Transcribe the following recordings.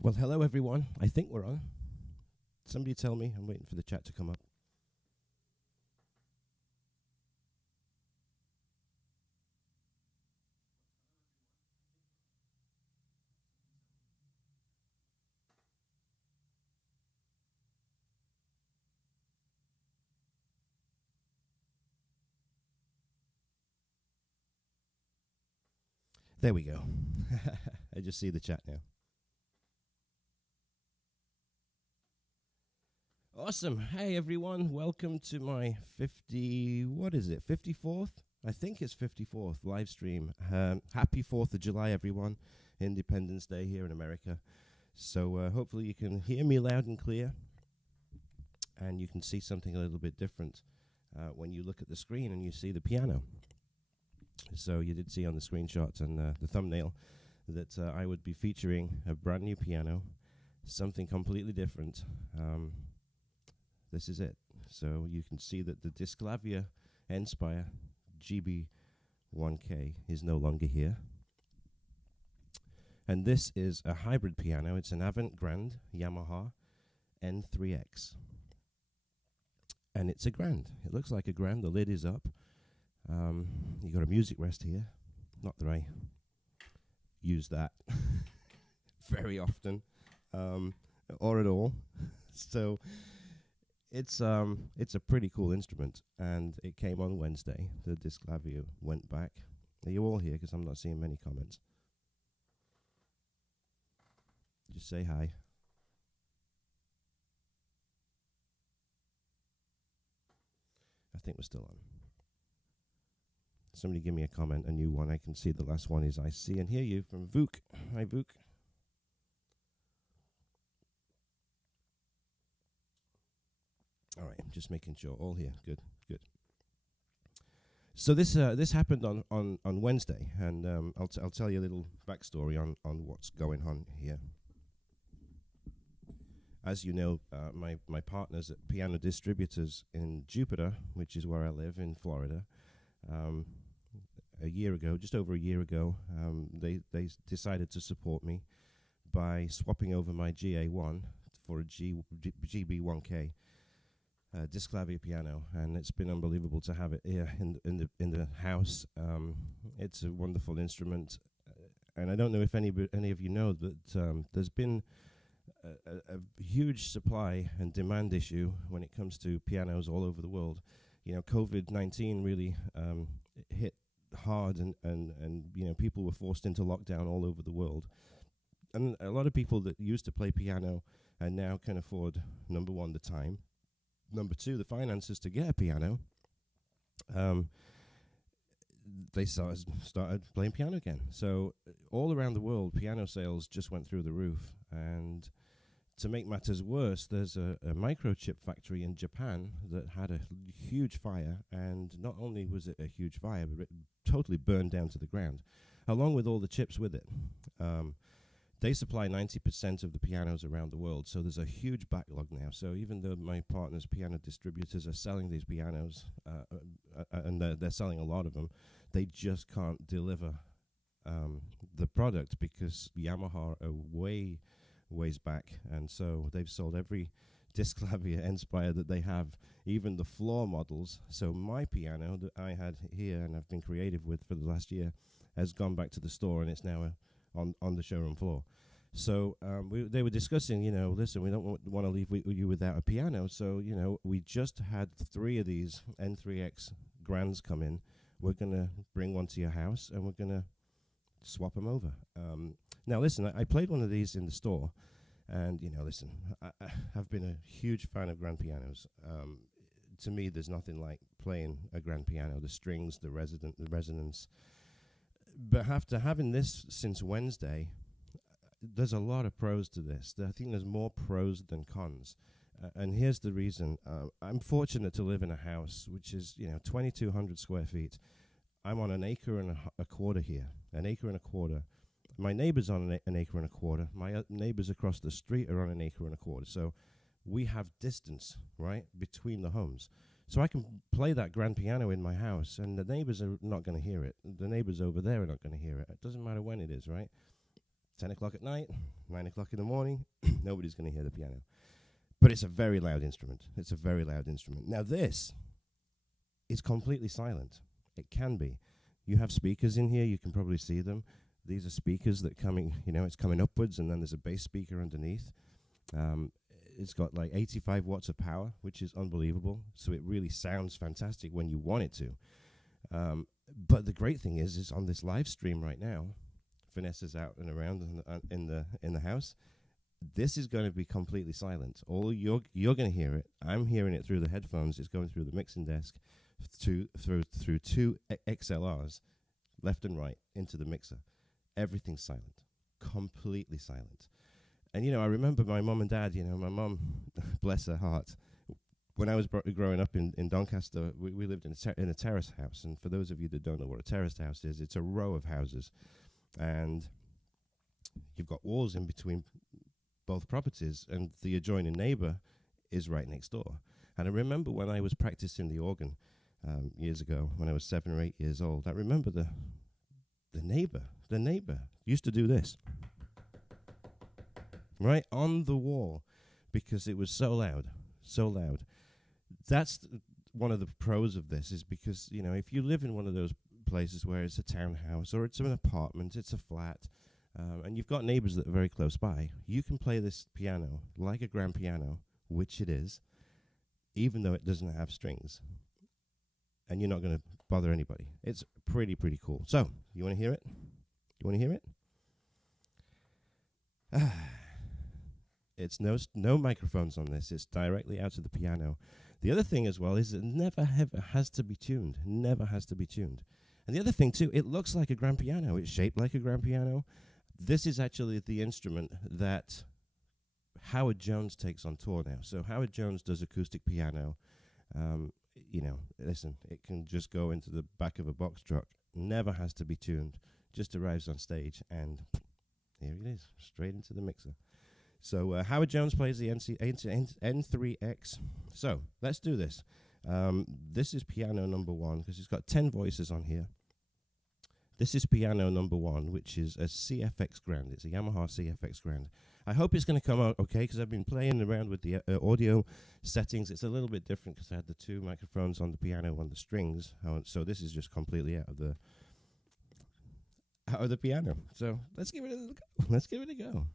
Well, hello everyone. I think we're on. Somebody tell me. I'm waiting for the chat to come up. There we go. I just see the chat now. Awesome. Hey everyone. Welcome to my 54th? I think it's 54th live stream. Happy 4th of July, everyone. Independence Day here in America. So hopefully you can hear me loud and clear. And you can see something a little bit different when you look at the screen and you see the piano. So you did see on the screenshot and the thumbnail that I would be featuring a brand new piano, something completely different. This is it. So you can see that the Disclavia Inspire GB1K is no longer here. And this is a hybrid piano. It's an AvantGrand Yamaha N3X. And it's a grand. It looks like a grand. The lid is up. You got a music rest here. Not that I use that very often, or at all. So it's a pretty cool instrument, and it came on Wednesday. The Disclavia went back. Are you all here? Because I'm not seeing many comments. Just say hi. I think we're still on. Somebody give me a comment, a new one. I can see the last one is I see and hear you from Vuk. Hi, Vuk. All right, I'm just making sure. All here. Good, good. So this happened on Wednesday, and I'll tell you a little backstory on what's going on here. As you know, my partners at Piano Distributors in Jupiter, which is where I live in Florida, a year ago, just over a year ago, they decided to support me by swapping over my GA1 for a GB1K Disclavia piano, and it's been unbelievable to have it here in the house. It's a wonderful instrument, and I don't know if any of you know that there's been a huge supply and demand issue when it comes to pianos all over the world. You know, COVID-19 really hit hard, and you know, people were forced into lockdown all over the world. And a lot of people that used to play piano and now can afford, number one, the time, number two, the finances to get a piano. They started playing piano again. So all around the world, piano sales just went through the roof. And to make matters worse, there's a microchip factory in Japan that had a huge fire, and not only was it a huge fire, but it totally burned down to the ground, along with all the chips with it. They supply 90% of the pianos around the world, so there's a huge backlog now. So even though my partner's Piano Distributors are selling these pianos, and they're selling a lot of them, they just can't deliver the product because Yamaha are ways back, and so they've sold every Disclavia Inspire that they have, even the floor models. So my piano that I had here and I've been creative with for the last year has gone back to the store, and it's now on the showroom floor. So they were discussing, you know, listen, we don't want to leave you without a piano. So, you know, we just had 3 of these N3X Grands come in. We're going to bring one to your house, and we're going to swap them over. Now, listen, I played one of these in the store, and, you know, listen, I've been a huge fan of grand pianos. To me, there's nothing like playing a grand piano, the strings, the resonance. But after having this since Wednesday, there's a lot of pros to this. I think there's more pros than cons. And here's the reason. I'm fortunate to live in a house which is, you know, 2,200 square feet. I'm on 1.25 acres here, 1.25 acres. My neighbor's on 1.25 acres. My neighbors across the street are on 1.25 acres. So we have distance, right, between the homes. So I can play that grand piano in my house, and the neighbors are not going to hear it. The neighbors over there are not going to hear it. It doesn't matter when it is, right? 10 o'clock at night, 9 o'clock in the morning, nobody's going to hear the piano. But it's a very loud instrument. It's a very loud instrument. Now this is completely silent. It can be. You have speakers in here. You can probably see them. These are speakers that it's coming upwards, and then there's a bass speaker underneath. It's got like 85 watts of power, which is unbelievable. So it really sounds fantastic when you want it to. But the great thing is on this live stream right now, Vanessa's out and around in the house. This is going to be completely silent. All you're going to hear it. I'm hearing it through the headphones. It's going through the mixing desk, through two XLRs, left and right into the mixer. Everything's silent, completely silent. And I remember my mom and dad. My mom, bless her heart, when I was growing up in Doncaster, we lived in a terrace house. And for those of you that don't know what a terraced house is, it's a row of houses, and you've got walls in between both properties, and the adjoining neighbor is right next door. And I remember when I was practicing the organ years ago, when I was 7 or 8 years old, I remember the neighbor used to do this right on the wall because it was so loud. That's one of the pros of this, is because if you live in one of those places where it's a townhouse or it's an apartment, it's a flat, and you've got neighbors that are very close by, you can play this piano like a grand piano, which it is, even though it doesn't have strings, and you're not going to bother anybody. It's pretty cool. So, you want to hear it? It's no microphones on this. It's directly out of the piano. The other thing as well is it never ever has to be tuned. Never has to be tuned. And the other thing too, it looks like a grand piano. It's shaped like a grand piano. This is actually the instrument that Howard Jones takes on tour now. So Howard Jones does acoustic piano. Listen, it can just go into the back of a box truck. Never has to be tuned. Just arrives on stage, and here it is, straight into the mixer. So Howard Jones plays the N3X. So let's do this. This is piano number 1, because it's got 10 voices on here. This is piano number 1, which is a CFX Grand. It's a Yamaha CFX Grand. I hope it's going to come out okay, because I've been playing around with the audio settings. It's a little bit different because I had the 2 microphones on the piano on the strings. So this is just completely out of the piano. So let's give it a go.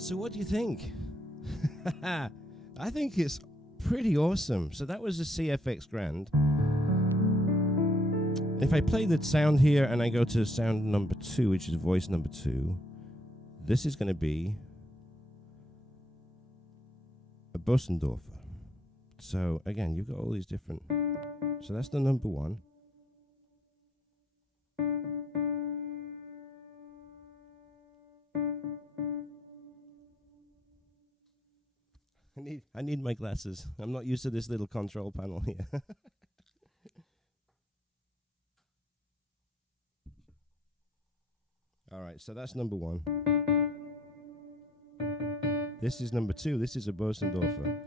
So what do you think? I think it's pretty awesome. So that was the CFX Grand. If I play the sound here and I go to sound number 2, which is voice number 2, this is going to be a Bosendorfer. So again, you've got all these different. So that's the number 1. I need my glasses. I'm not used to this little control panel here. All right, so that's number 1. This is number 2. This is a Bosendorfer.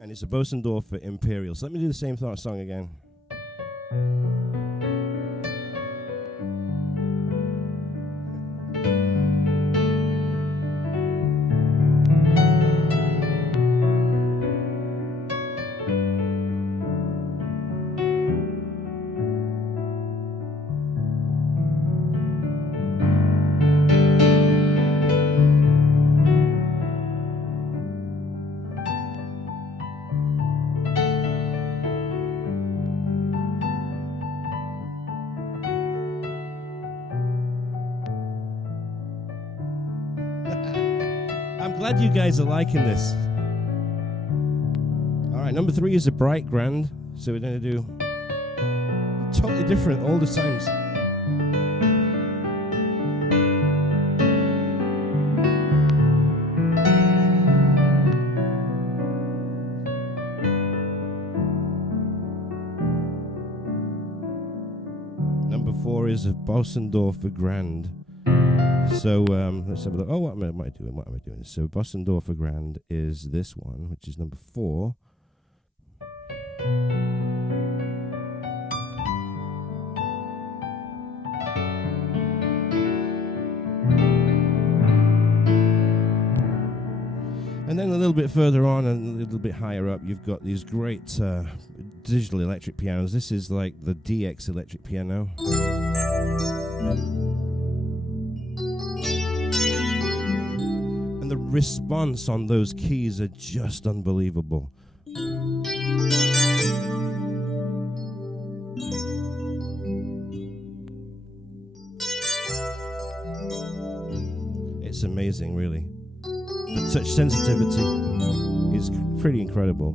And it's a Bosendorfer Imperial. So let me do the same song again. I'm glad you guys are liking this. All right, number 3 is a Bright Grand. So we're going to do totally different all the times. Number 4 is a Bosendorfer Grand. So let's have a look. Oh, what am I doing? What am I doing? So Bosendorfer Grand is this one, which is number 4. And then a little bit further on and a little bit higher up, you've got these great digital electric pianos. This is like the DX electric piano. The response on those keys are just unbelievable. It's amazing, really. The touch sensitivity is pretty incredible.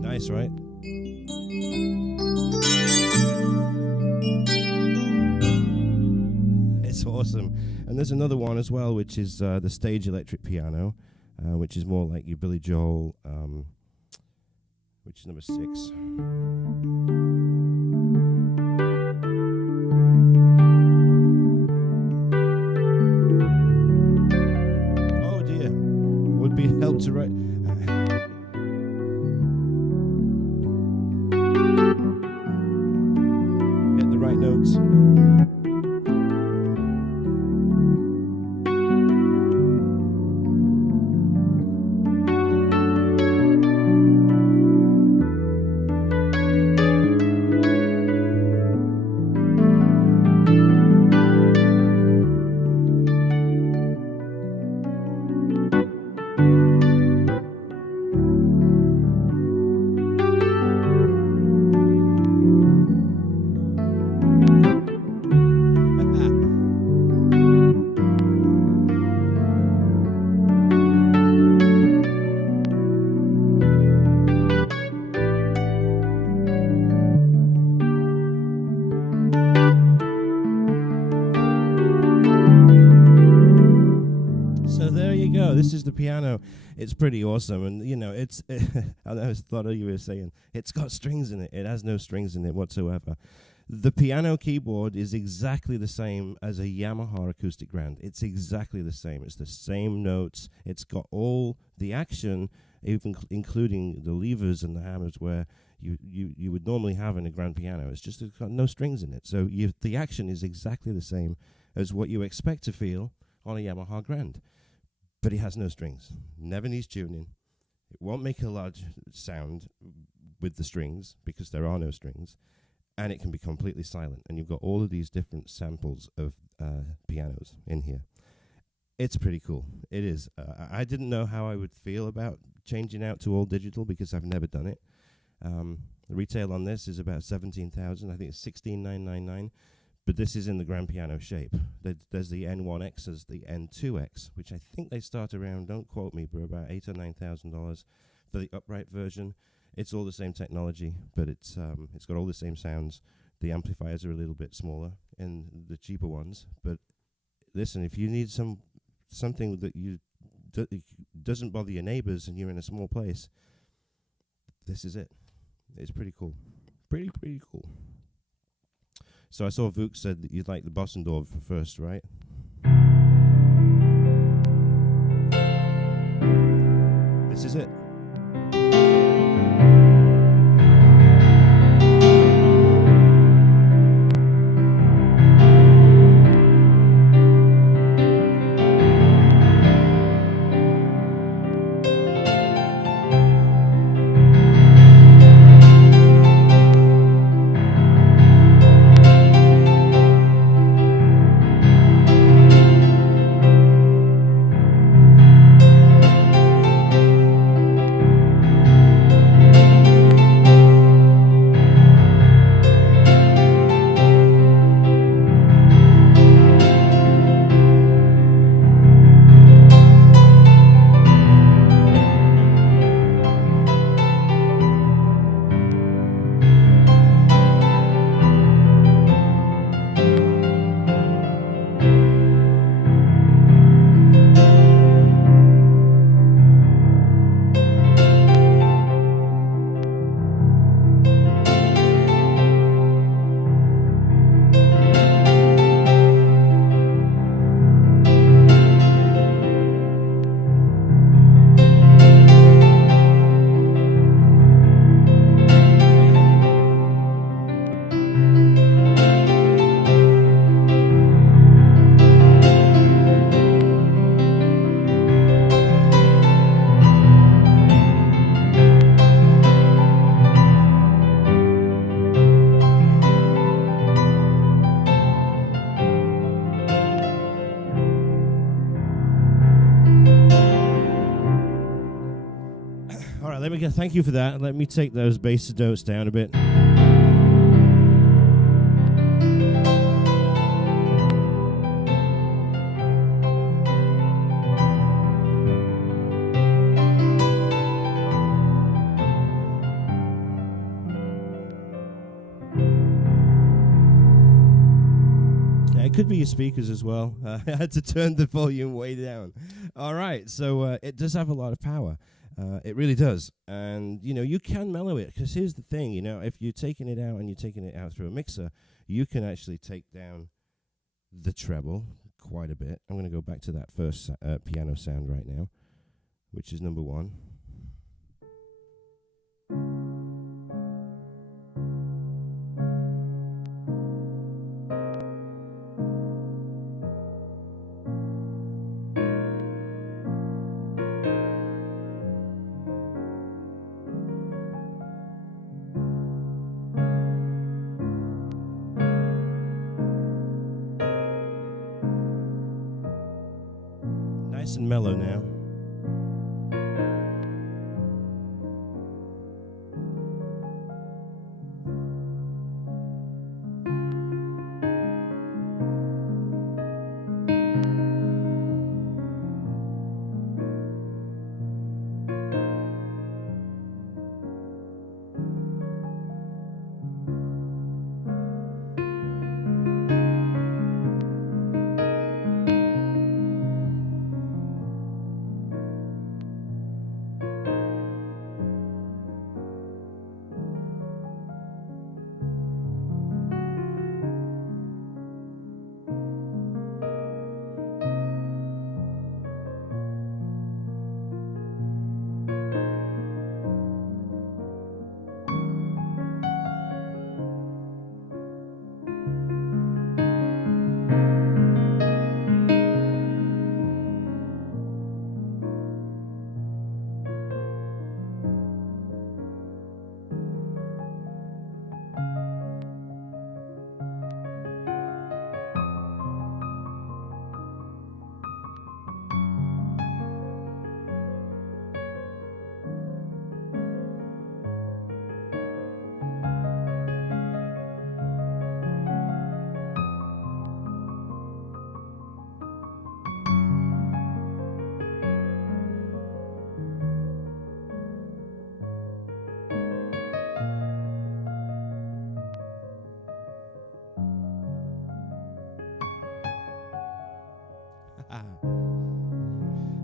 Nice, right? It's awesome. And there's another one as well, which is the stage electric piano, which is more like your Billy Joel, which is number 6. Oh dear, would be help to write. Hit the right notes. This is the piano. It's pretty awesome, and you know, it's. I thought you were saying it's got strings in it. It has no strings in it whatsoever. The piano keyboard is exactly the same as a Yamaha acoustic grand. It's exactly the same. It's the same notes. It's got all the action, even including the levers and the hammers, where you would normally have in a grand piano. It's just got no strings in it. So the action is exactly the same as what you expect to feel on a Yamaha grand. but it has no strings. Never needs tuning. It won't make a large sound with the strings because there are no strings, and it can be completely silent. And you've got all of these different samples of pianos in here. It's pretty cool. It is. I didn't know how I would feel about changing out to all digital because I've never done it. The retail on this is about 17,000. I think it's 16,999. But this is in the grand piano shape. There's the N1X, there's the N2X, which I think they start around, don't quote me, but about $8,000 or $9,000 for the upright version. It's all the same technology, but it's got all the same sounds. The amplifiers are a little bit smaller in the cheaper ones. But listen, if you need something that doesn't bother your neighbors and you're in a small place, this is it. It's pretty cool. Pretty cool. So I saw Vuk said that you'd like the Bossendorf first, right? This is it. Thank you for that. Let me take those bass notes down a bit. It could be your speakers as well. I had to turn the volume way down. All right, so it does have a lot of power. It really does. And, you can mellow it, because here's the thing, if you're taking it out and you're taking it out through a mixer, you can actually take down the treble quite a bit. I'm going to go back to that first piano sound right now, which is number 1. Nice and mellow now.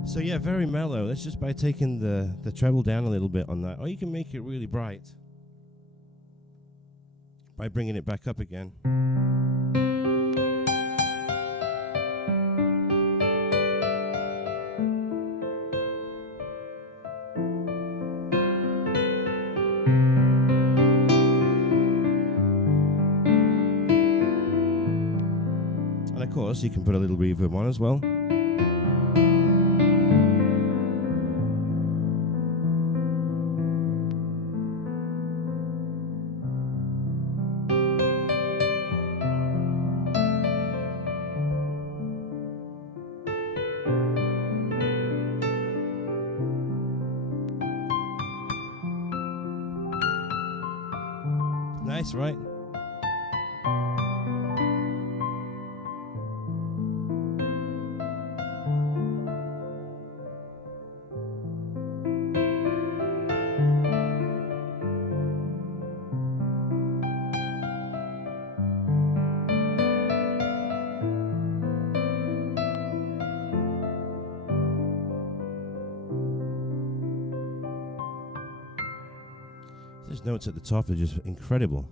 So yeah, very mellow. That's just by taking the treble down a little bit on that. Or you can make it really bright by bringing it back up again. And of course, you can put a little reverb on as well. Nice, right? Those notes at the top are just incredible.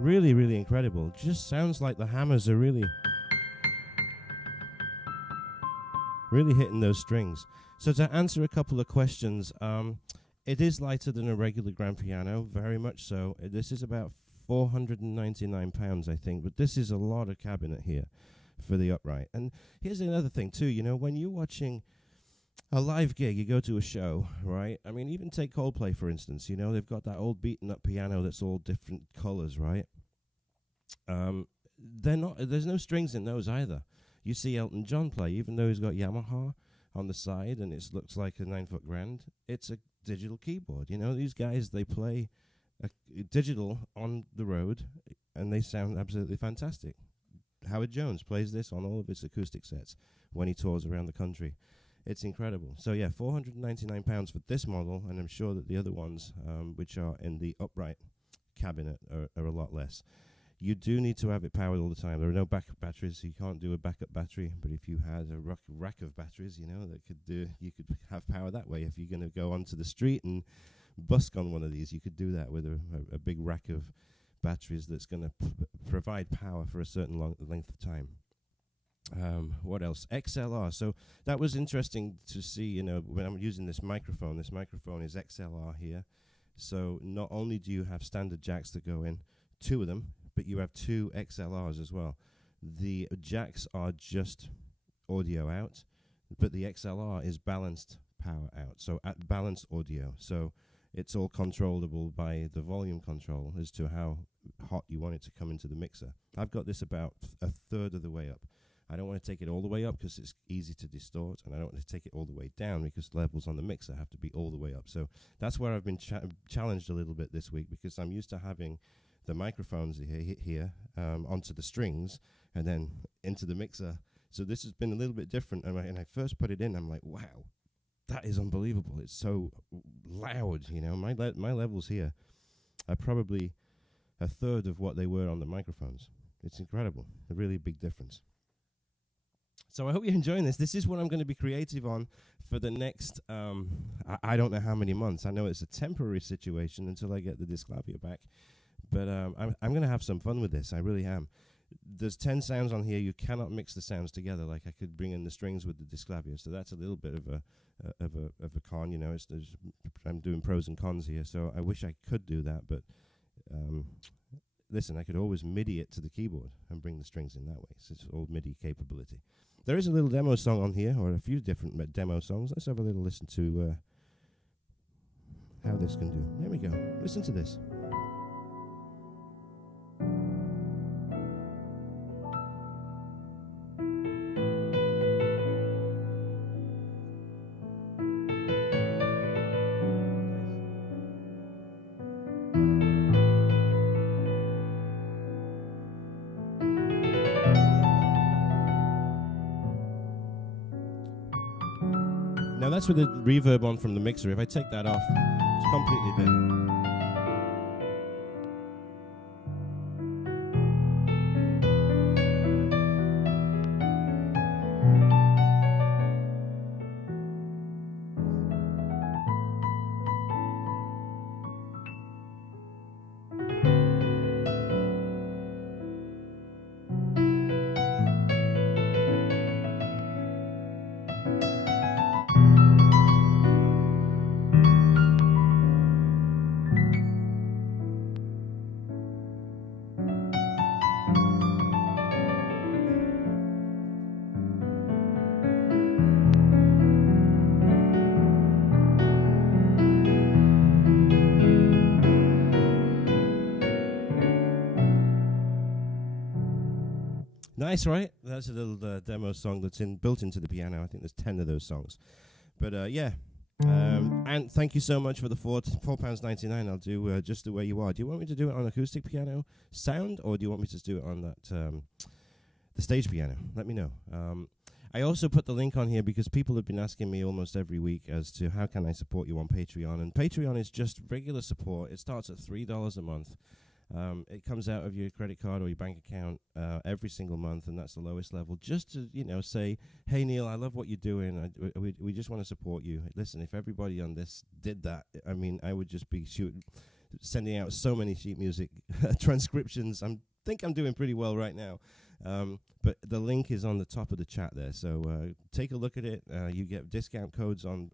Really, really incredible. Just sounds like the hammers are really hitting those strings. So to answer a couple of questions, it is lighter than a regular grand piano, very much so. This is about £499, I think, but this is a lot of cabinet here for the upright. And here's another thing too, you know, when you're watching a live gig, you go to a show, right? I mean, even take Coldplay, for instance. You know, they've got that old beaten-up piano that's all different colors, right? There's no strings in those either. You see Elton John play, even though he's got Yamaha on the side and it looks like a 9-foot grand, it's a digital keyboard. You know, these guys, they play digital on the road, and they sound absolutely fantastic. Howard Jones plays this on all of his acoustic sets when he tours around the country. It's incredible. So yeah, £499 for this model, and I'm sure that the other ones, which are in the upright cabinet, are a lot less. You do need to have it powered all the time. There are no backup batteries, so you can't do a backup battery. But if you had a rack of batteries, you know, you could have power that way. If you're going to go onto the street and busk on one of these, you could do that with a big rack of batteries that's going to provide power for a certain length of time. What else? XLR. So that was interesting to see, you know, when I'm using this microphone is XLR here. So not only do you have standard jacks that go in, 2 of them, but you have 2 XLRs as well. The jacks are just audio out, but the XLR is balanced power out. So at balanced audio. So it's all controllable by the volume control as to how hot you want it to come into the mixer. I've got this about a third of the way up. I don't want to take it all the way up because it's easy to distort, and I don't want to take it all the way down because levels on the mixer have to be all the way up. So that's where I've been challenged a little bit this week, because I'm used to having the microphones here onto the strings and then into the mixer. So this has been a little bit different, and when I first put it in, I'm like, wow, that is unbelievable. It's so loud, you know. My levels here are probably a third of what they were on the microphones. It's incredible, a really big difference. So I hope you're enjoying this. This is what I'm going to be creative on for the next, I don't know how many months. I know it's a temporary situation until I get the Disclavia back. But I'm going to have some fun with this. I really am. There's 10 sounds on here. You cannot mix the sounds together. Like I could bring in the strings with the Disclavia. So that's a little bit of a con. You know, I'm doing pros and cons here. So I wish I could do that. But listen, I could always MIDI it to the keyboard and bring the strings in that way. So it's all MIDI capability. There is a little demo song on here, or a few different demo songs. Let's have a little listen to how this can do. There we go. Listen to this. Now that's with the reverb on from the mixer. If I take that off, it's completely dead. Nice, right? That's a little demo song that's built into the piano. I think there's 10 of those songs. But yeah. And thank you so much for the £4.99. I'll do just the way you are. Do you want me to do it on acoustic piano sound, or do you want me to do it on that the stage piano? Let me know. I also put the link on here because people have been asking me almost every week as to how can I support you on Patreon. And Patreon is just regular support. It starts at $3 a month. It comes out of your credit card or your bank account every single month, and that's the lowest level. Just to, say, hey, Neil, I love what you're doing. We just want to support you. Listen, if everybody on this did that, I mean, I would just be sending out so many sheet music transcriptions. I think I'm doing pretty well right now. But the link is on the top of the chat there, so take a look at it. You get discount codes on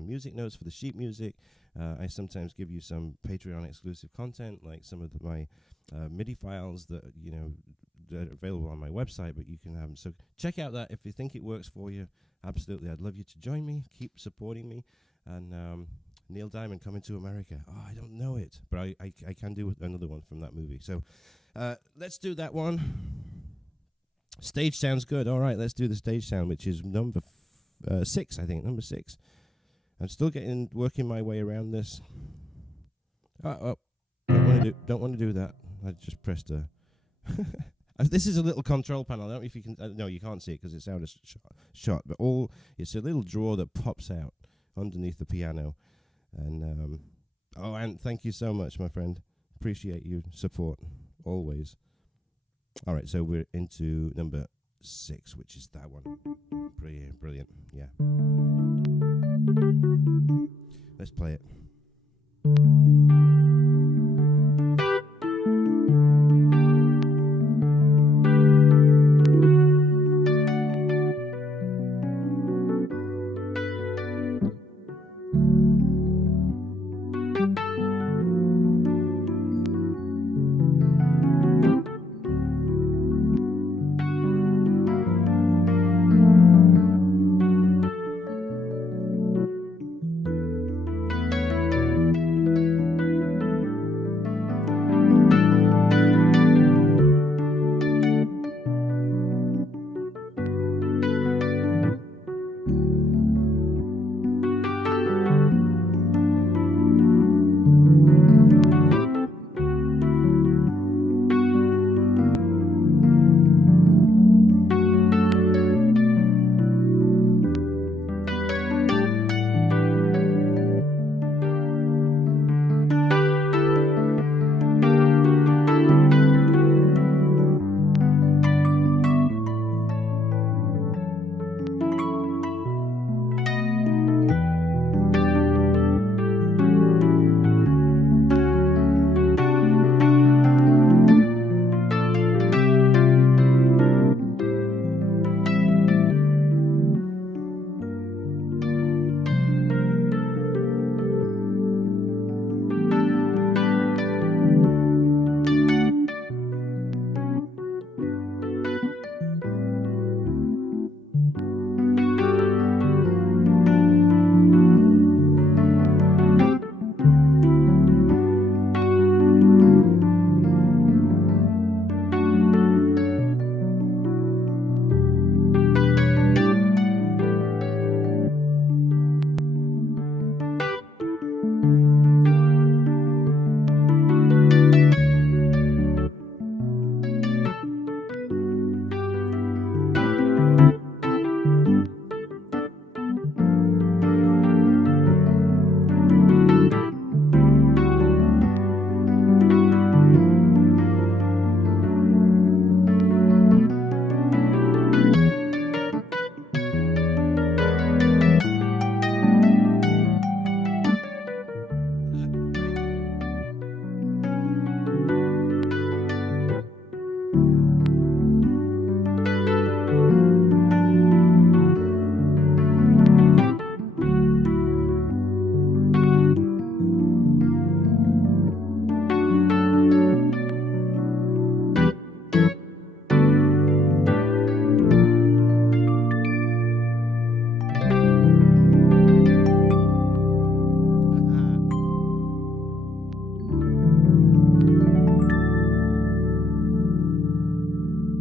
music notes for the sheet music. I sometimes give you some Patreon exclusive content, like some of my MIDI files that that are available on my website, but you can have them. So check out that if you think it works for you. Absolutely, I'd love you to join me. Keep supporting me. And Neil Diamond Coming to America. Oh, I don't know it, but I can do another one from that movie. So let's do that one. Stage sounds good. All right, let's do the stage sound, which is number 6, I think. Number 6. I'm still working my way around this. Don't want to do that. I just pressed a. This is a little control panel. I don't know if you can. No, you can't see it because it's out of shot. But it's a little drawer that pops out underneath the piano. And and thank you so much, my friend. Appreciate your support always. All right, so we're into number 6, which is that one. Brilliant. Yeah. Let's play it.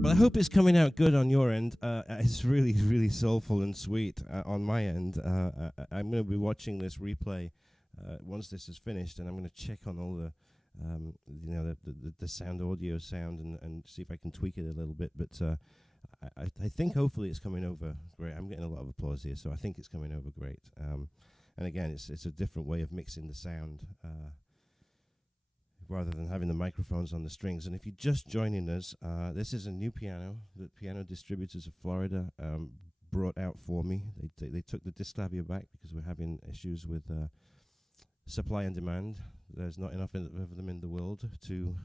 Well, I hope it's coming out good on your end. It's really, really soulful and sweet on my end. I'm going to be watching this replay once this is finished, and I'm going to check on all the, the sound, audio sound, and see if I can tweak it a little bit. But I think hopefully it's coming over great. I'm getting a lot of applause here, so I think it's coming over great. And again, it's a different way of mixing the sound. Rather than having the microphones on the strings. And if you're just joining us, this is a new piano that Piano Distributors of Florida brought out for me. They took the disc clavier back because we're having issues with supply and demand. There's not enough of them in the world to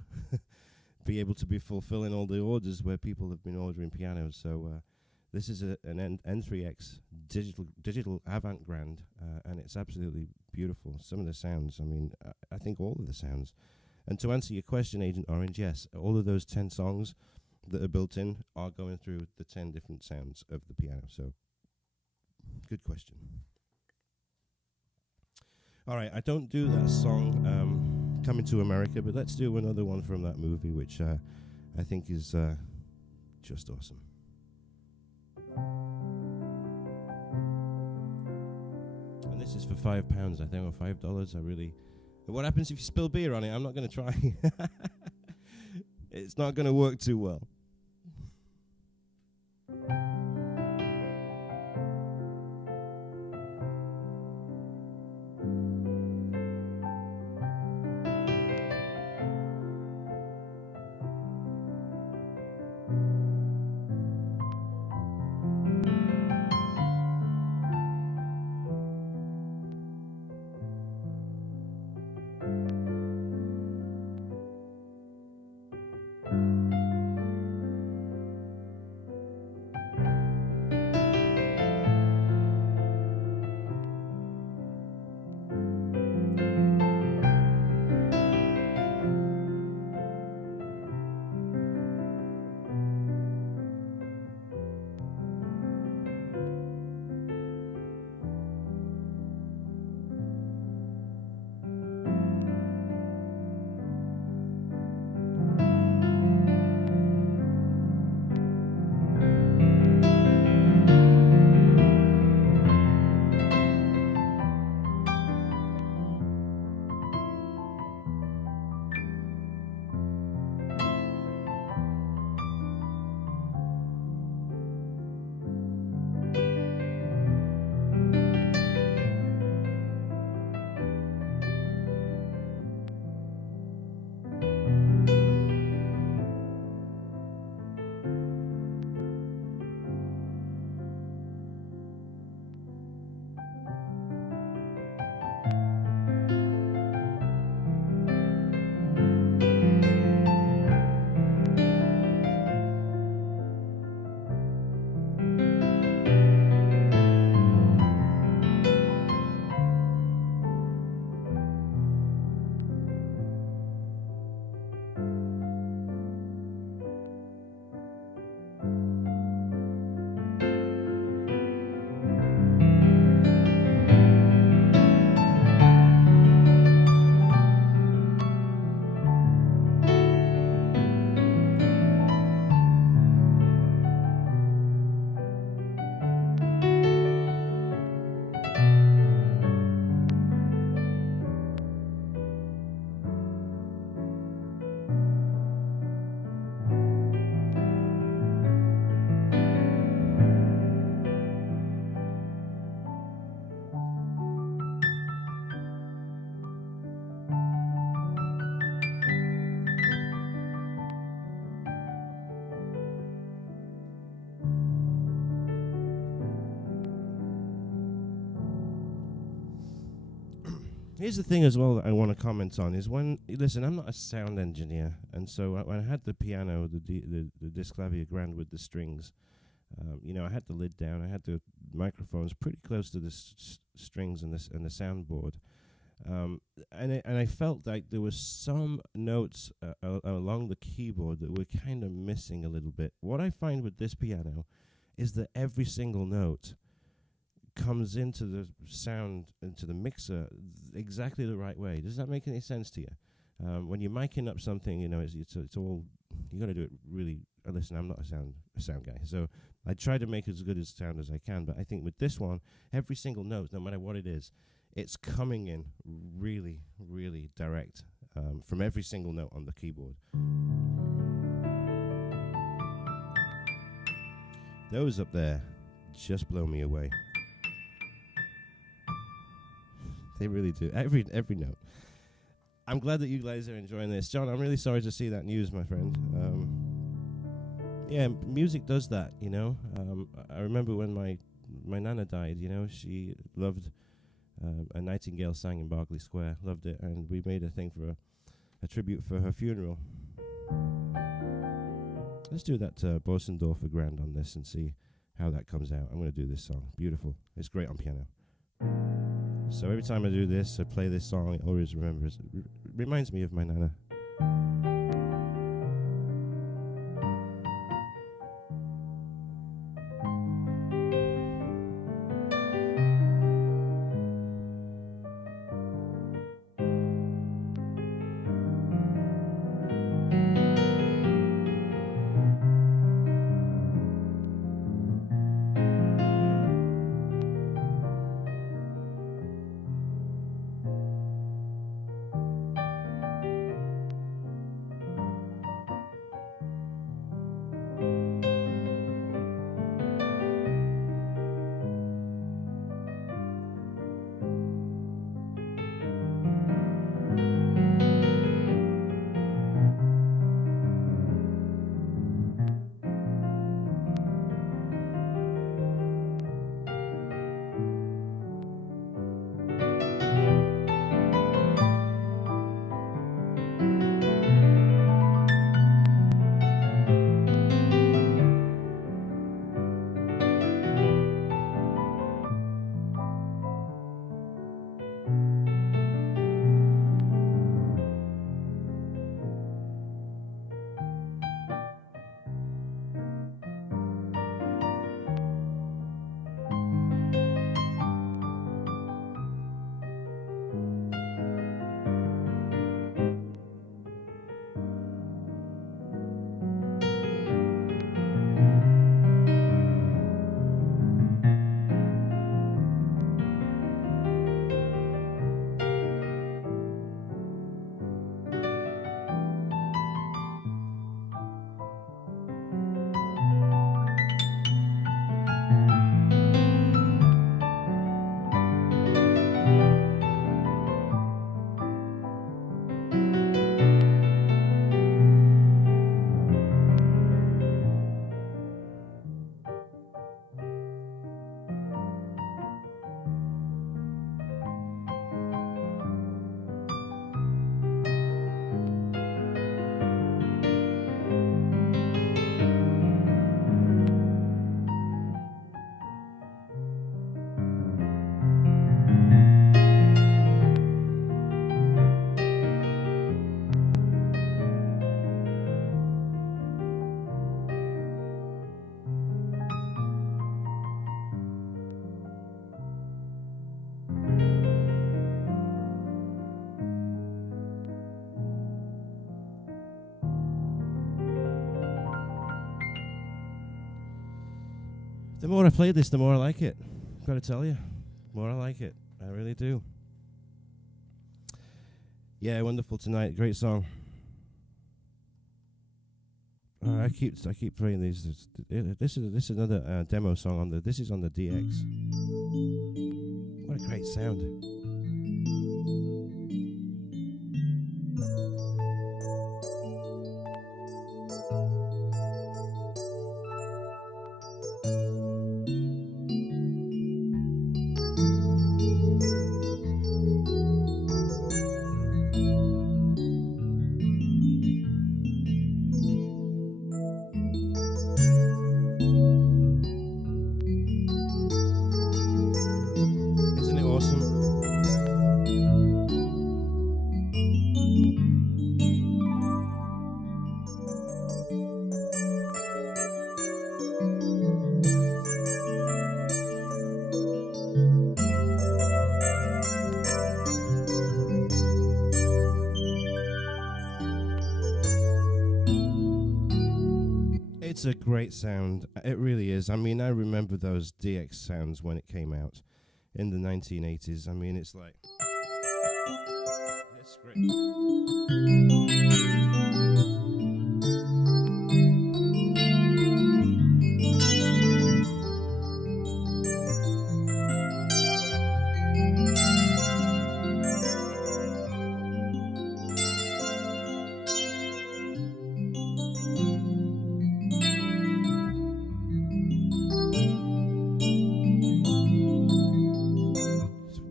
be able to be fulfilling all the orders where people have been ordering pianos. So this is an N3X digital AvantGrand, and it's absolutely beautiful. Some of the sounds, I mean, I think all of the sounds. And to answer your question, Agent Orange, yes, all of those 10 songs that are built in are going through the 10 different sounds of the piano. So, good question. All right, I don't do that song, Coming to America, but let's do another one from that movie, which I think is just awesome. And this is for £5, I think, or $5. I really... What happens if you spill beer on it? I'm not going to try. It's not going to work too well. Here's the thing as well that I want to comment on is when, listen, I'm not a sound engineer, and so when I had the piano, the disc clavier grand with the strings, I had the lid down, I had the microphones pretty close to the strings and the soundboard, and I felt like there was some notes along the keyboard that were kind of missing a little bit. What I find with this piano is that every single note comes into the sound, into the mixer exactly the right way. Does that make any sense to you? When you're miking up something, it's all, you got to do it really listen, I'm not a sound guy, so I try to make as good a sound as I can. But I think with this one, every single note, no matter what it is, it's coming in really, really direct from every single note on the keyboard. Those up there just blow me away. They really do. Every note. I'm glad that you guys are enjoying this. John, I'm really sorry to see that news, my friend. Yeah, music does that, you know. I remember when my nana died, you know, she loved A Nightingale Sang in Berkeley Square, loved it, and we made a thing for a tribute for her funeral. Let's do that Bosendorfer Grand on this and see how that comes out. I'm going to do this song. Beautiful. It's great on piano. So every time I do this, I play this song, it always reminds me of my nana. The more I play this, the more I like it. I've got to tell you, the more I like it. I really do. Yeah, wonderful tonight. Great song. I keep playing these. This is another demo song on the. This is on the DX. What a great sound. Isn't it awesome? It's a great sound. It really is. I mean, I remember those DX sounds when it came out in the 1980s. I mean, it's like... It's great.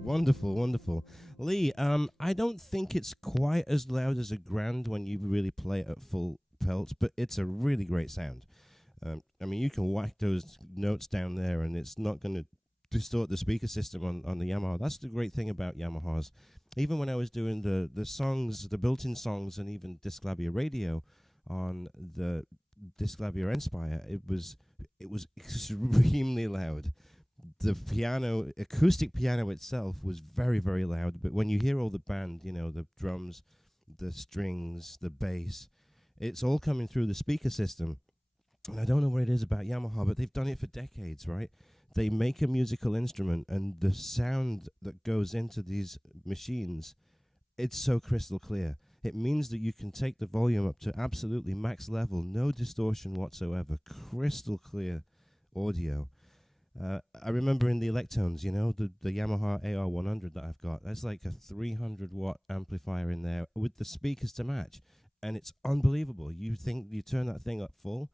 Wonderful, wonderful. Lee, I don't think it's quite as loud as a Grand when you really play it at full pelt, but it's a really great sound. I mean, you can whack those notes down there and it's not going to distort the speaker system on the Yamaha. That's the great thing about Yamahas. Even when I was doing the songs, the built-in songs, and even Disclabia radio on the Disclabia Inspire, it was extremely loud. The piano, acoustic piano itself, was very, very loud. But when you hear all the band, you know, the drums, the strings, the bass, it's all coming through the speaker system. And I don't know what it is about Yamaha, but they've done it for decades, right? They make a musical instrument, and the sound that goes into these machines, it's so crystal clear. It means that you can take the volume up to absolutely max level, no distortion whatsoever, crystal clear audio. I remember in the Electones, you know, the Yamaha AR100 that I've got, there's like a 300-watt amplifier in there with the speakers to match, and it's unbelievable. You think you turn that thing up full,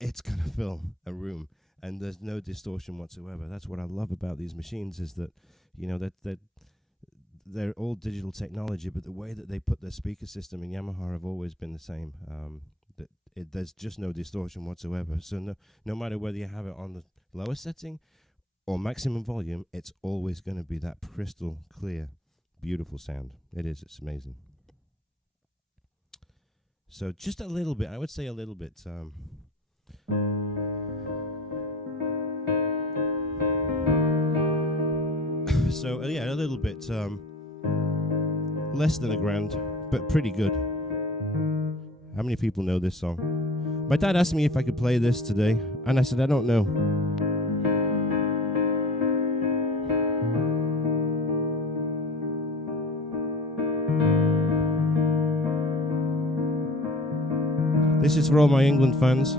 it's going to fill a room, and there's no distortion whatsoever. That's what I love about these machines, is that, you know, that they're all digital technology, but the way that they put their speaker system in Yamaha have always been the same. There's just no distortion whatsoever. So no matter whether you have it on the lower setting or maximum volume, it's always going to be that crystal clear, beautiful sound. It is. It's amazing. So just a little bit, I would say a little bit. So yeah, a little bit less than a grand, but pretty good. How many people know this song? My dad asked me if I could play this today, and I said I don't know. This is for all my England fans.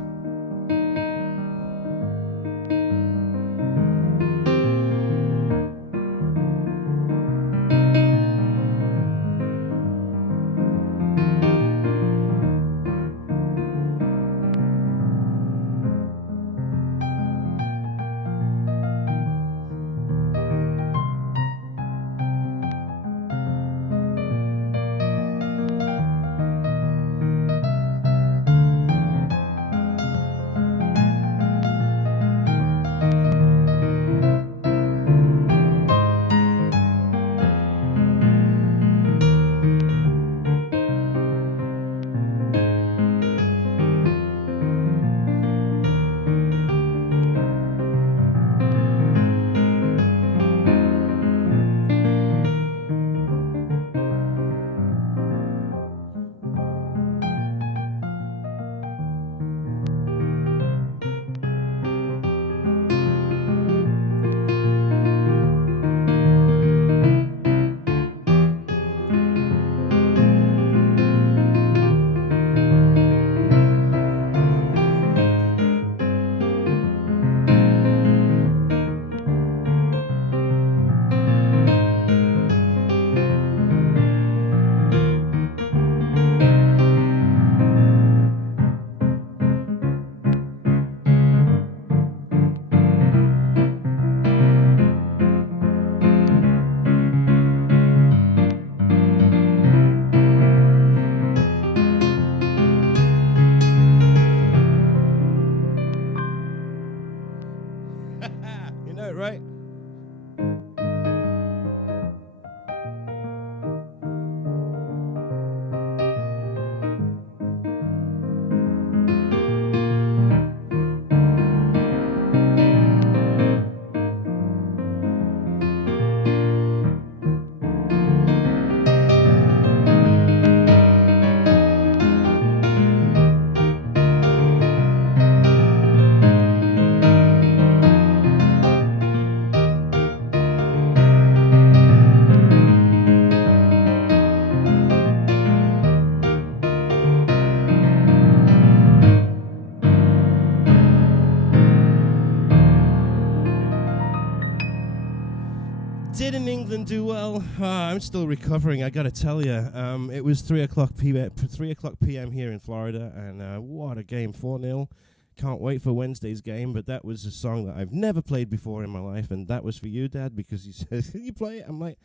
Didn't England do well? I'm still recovering, I gotta tell you. It was 3 o'clock p.m. here in Florida, and what a game, 4-0. Can't wait for Wednesday's game, but that was a song that I've never played before in my life, and that was for you, Dad, because you said, can you play it? I'm like,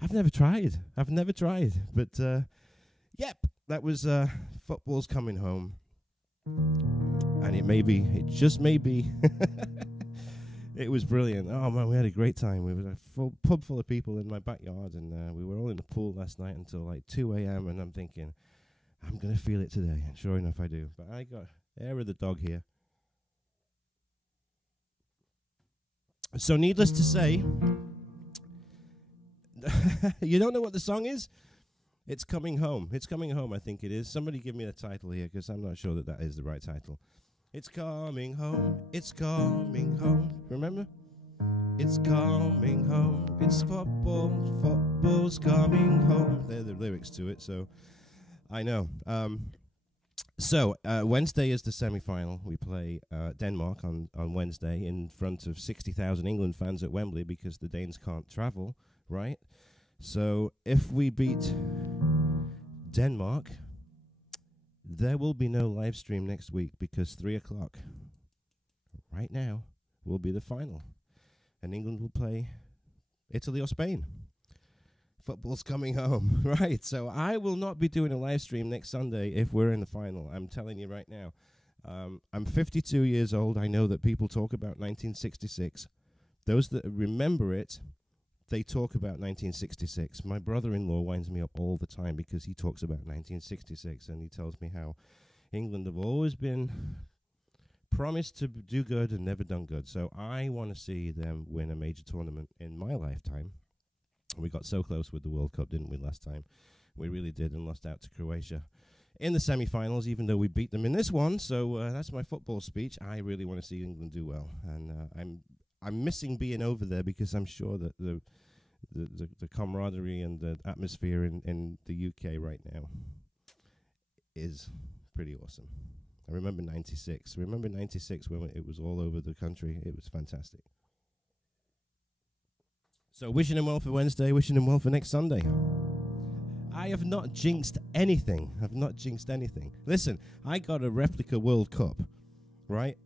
I've never tried. But, yep, that was Football's Coming Home. And it just may be. It was brilliant. Oh, man, we had a great time. We were a pub full of people in my backyard, and we were all in the pool last night until like 2 a.m., and I'm thinking, I'm going to feel it today. And sure enough, I do. But I got Air of the Dog here. So needless to say, you don't know what the song is? It's Coming Home. It's Coming Home, I think it is. Somebody give me the title here, because I'm not sure that is the right title. It's coming home, it's coming home. Remember? It's coming home, it's football's coming home. They're the lyrics to it, so I know. So Wednesday is the semi-final. We play Denmark on Wednesday in front of 60,000 England fans at Wembley because the Danes can't travel, right? So if we beat Denmark, there will be no live stream next week because 3 o'clock right now will be the final. And England will play Italy or Spain. Football's coming home, right? So I will not be doing a live stream next Sunday if we're in the final. I'm telling you right now. I'm 52 years old. I know that people talk about 1966. Those that remember it, they talk about 1966. My brother-in-law winds me up all the time because he talks about 1966, and he tells me how England have always been promised to do good and never done good. So I want to see them win a major tournament in my lifetime. We got so close with the World Cup, didn't we, last time? We really did, and lost out to Croatia in the semi-finals, even though we beat them in this one. So that's my football speech. I really want to see England do well, and I'm missing being over there because I'm sure that the camaraderie and the atmosphere in the UK right now is pretty awesome. I remember 96. Remember 96 when it was all over the country. It was fantastic. So wishing them well for Wednesday, wishing them well for next Sunday. I have not jinxed anything. Listen, I got a replica World Cup, right?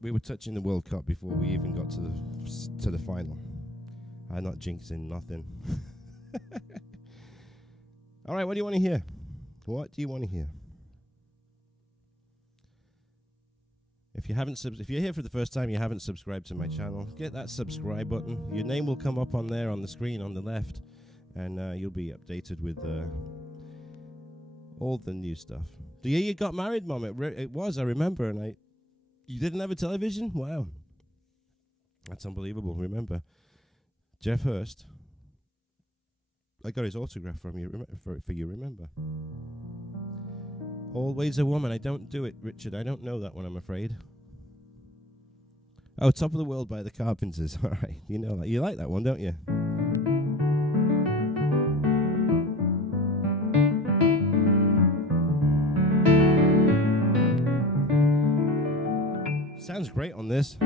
We were touching the World Cup before we even got to the final. I'm not jinxing nothing. All right, what do you want to hear? What do you want to hear? If you're here for the first time, you haven't subscribed to my channel, get that subscribe button. Your name will come up on there on the screen on the left, and you'll be updated with all the new stuff. The year you got married, Mom, it was, I remember, and you didn't have a television? Wow. That's unbelievable. Remember, Jeff Hurst, I got his autograph from you, for you, remember? Always a Woman. I don't do it, Richard. I don't know that one, I'm afraid. Oh, Top of the World by the Carpenters. All right, you know that. You like that one, don't you? Sounds great on this.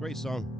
Great song.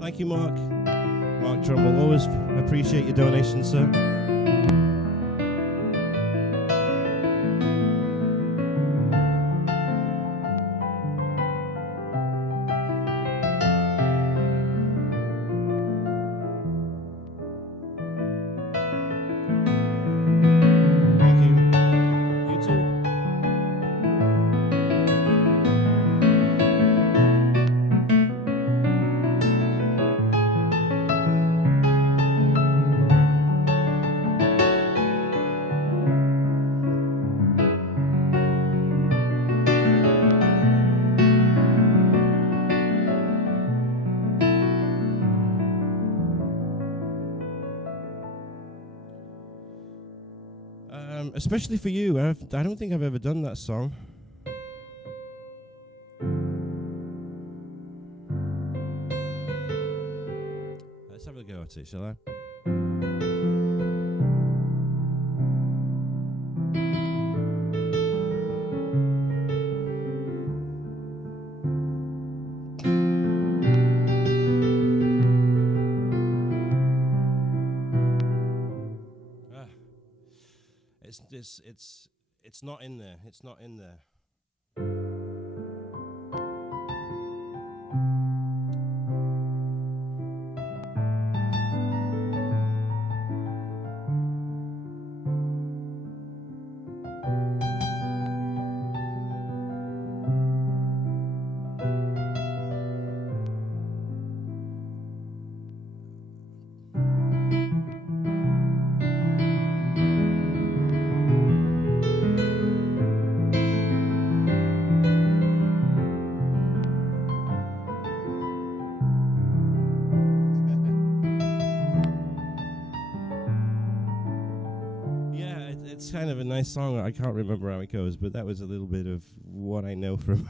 Thank you, Mark. Mark Trumbull. Always appreciate your donation, sir. Thank you. You too. Especially for you. I don't think I've ever done that song. Let's have a go at it, shall I? It's not in there. It's not in there. It's kind of a nice song. I can't remember how it goes, but that was a little bit of what I know from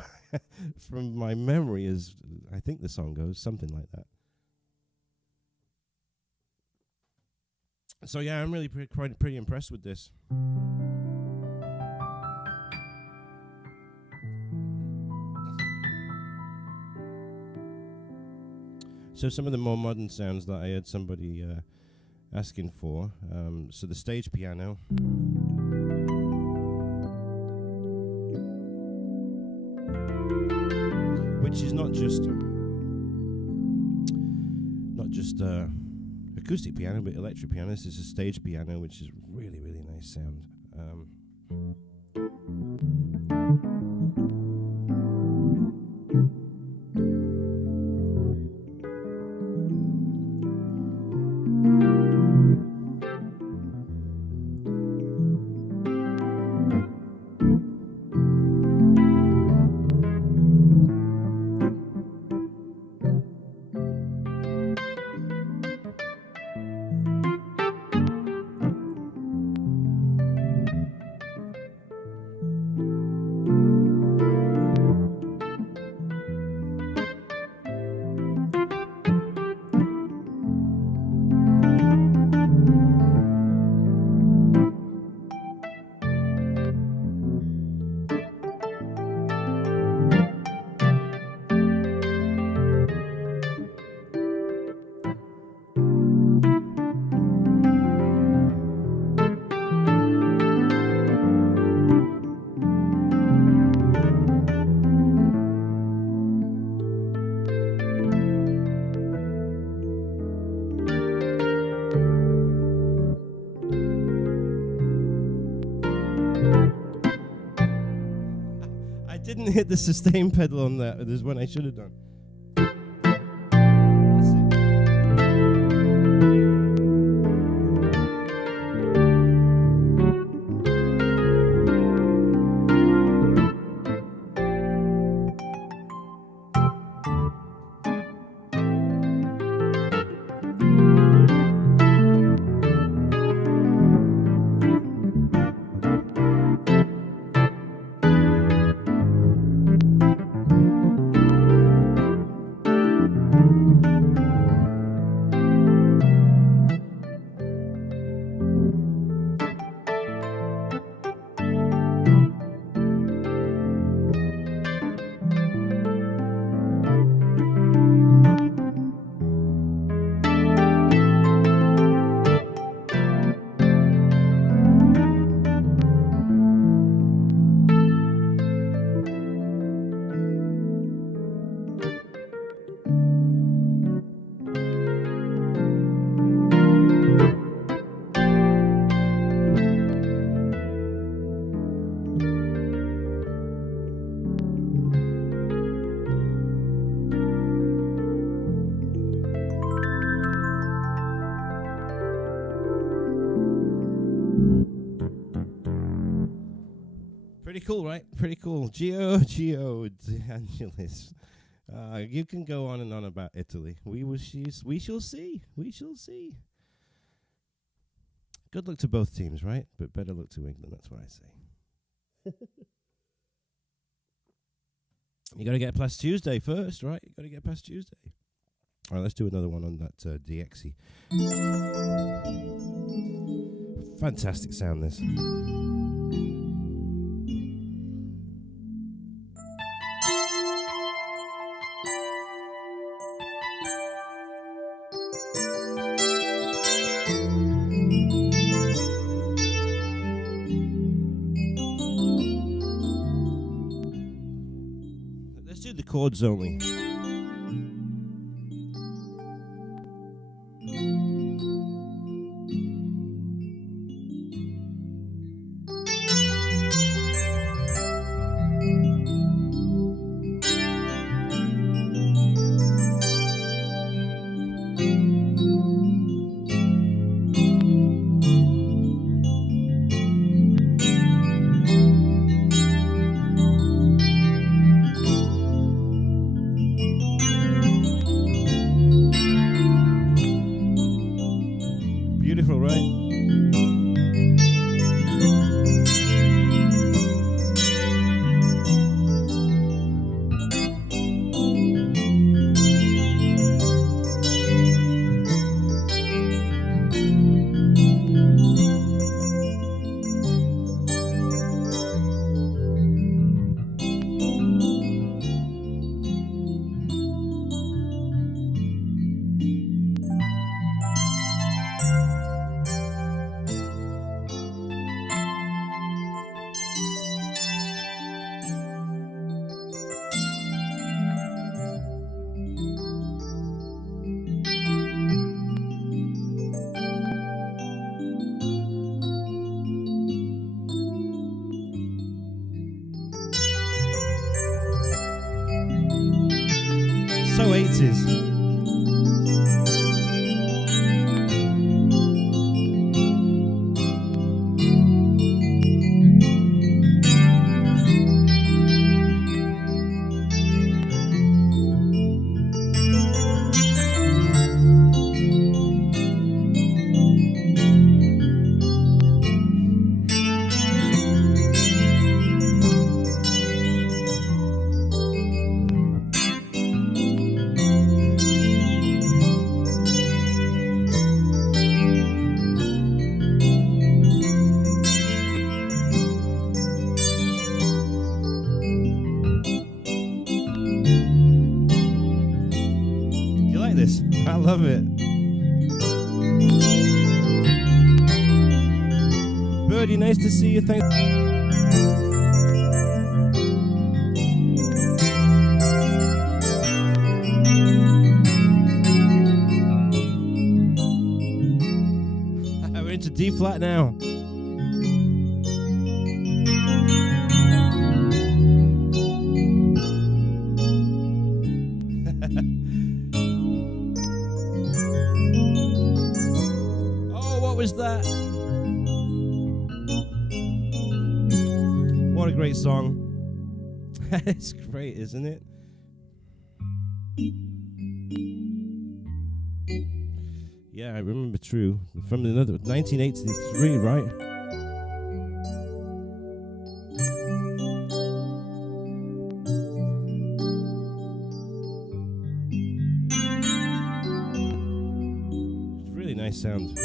from my memory. Is I think the song goes something like that. So yeah, I'm really pretty impressed with this. So some of the more modern sounds that I had somebody asking for. So the stage piano. Which is not just acoustic piano, but electric piano. This is a stage piano, which is really, really nice sound. hit the sustain pedal on that. There's one I should have done. That's it. Pretty cool, right? Pretty cool. Gio De Angelis. You can go on and on about Italy. We shall see. We shall see. Good luck to both teams, right? But better luck to England. That's what I say. You got to get past Tuesday first, right? You got to get past Tuesday. All right, let's do another one on that DXy. Fantastic sound, this. Let's do the chords only. Beautiful, right? So 80s. This. I love it. Birdie, nice to see you. Thanks. We're into D flat now. was that? What a great song. It's great, isn't it? Yeah, I remember true. From another 1983, right? It's really nice sound.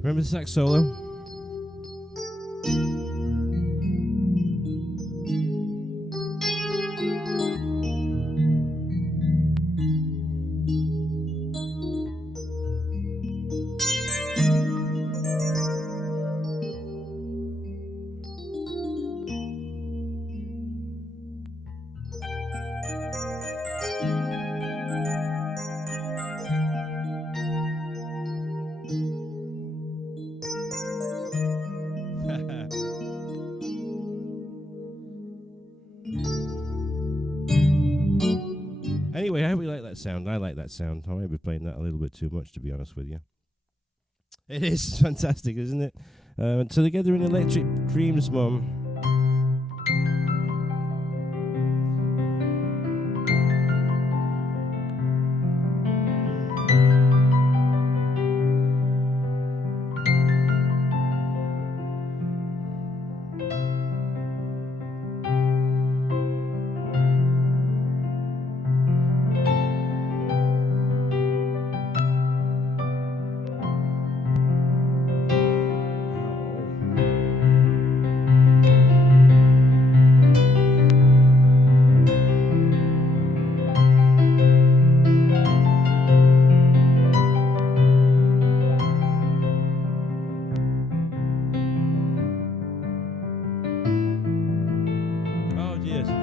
Remember the sax solo? Anyway, I hope you like that sound. I like that sound. I might be playing that a little bit too much, to be honest with you. It is fantastic, isn't it? Together in Electric Dreams, Mum.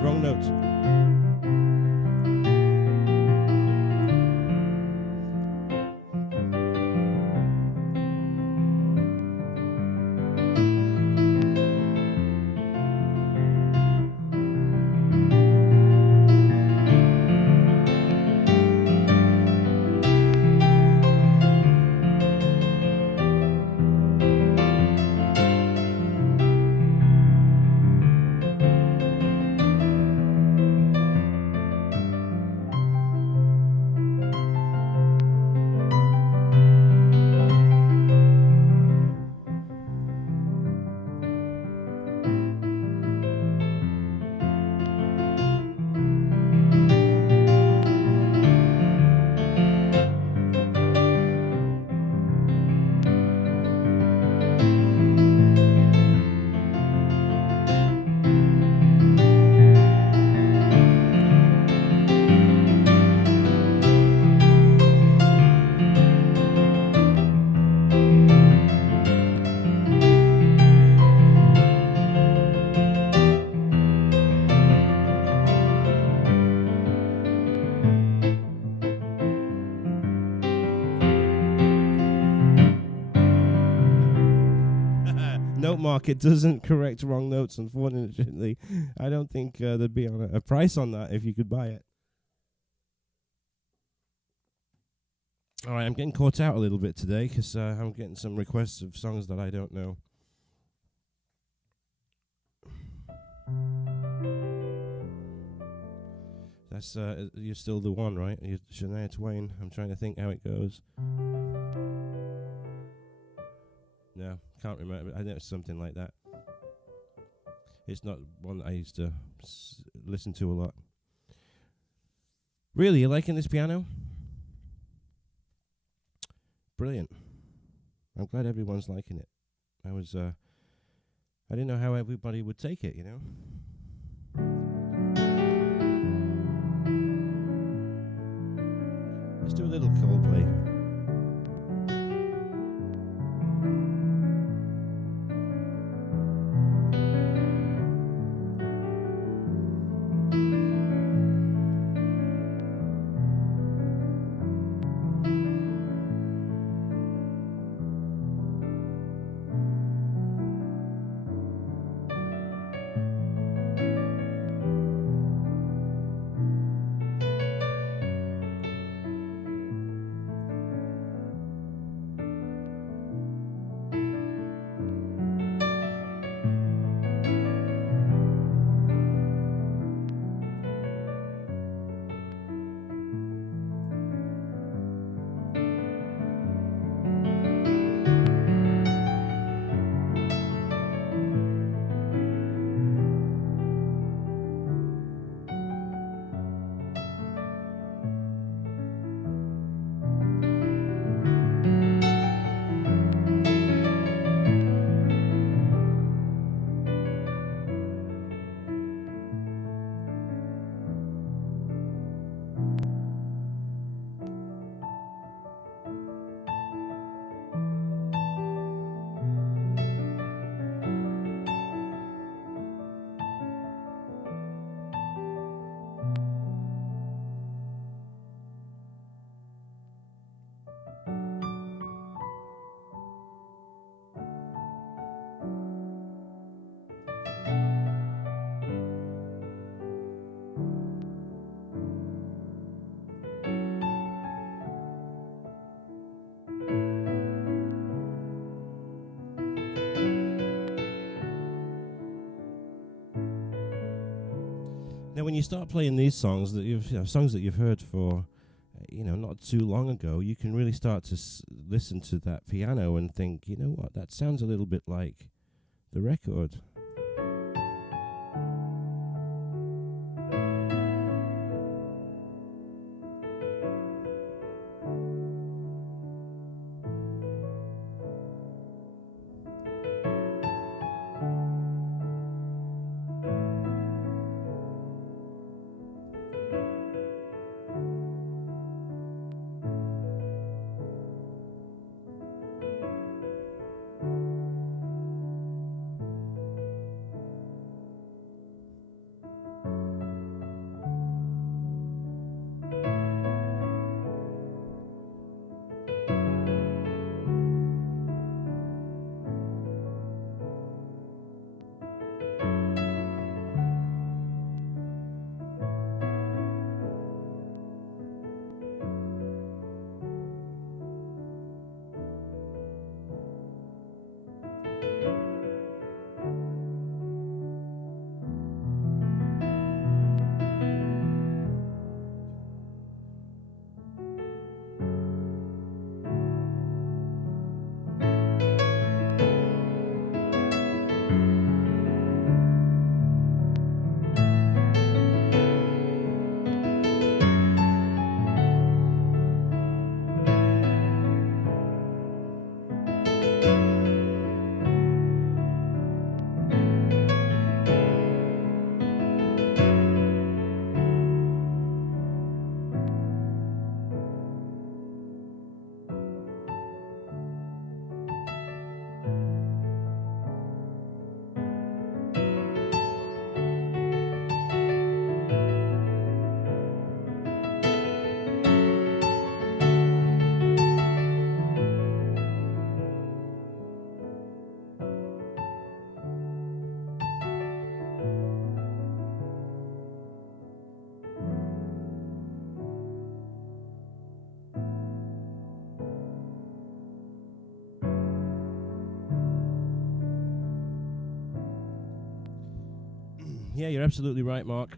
Wrong notes. Note market doesn't correct wrong notes, unfortunately. I don't think there'd be a price on that if you could buy it. All right, I'm getting caught out a little bit today because I'm getting some requests of songs that I don't know. That's you're still the one, right? You're Shania Twain. I'm trying to think how it goes. No, can't remember. I know it's something like that. It's not one that I used to listen to a lot. Really, you liking this piano? Brilliant. I'm glad everyone's liking it. I didn't know how everybody would take it, you know? Let's do a little Coldplay. Now, when you start playing these songs that songs that you've heard for, not too long ago, you can really start to listen to that piano and think, you know what, that sounds a little bit like the record. Yeah, you're absolutely right, Mark.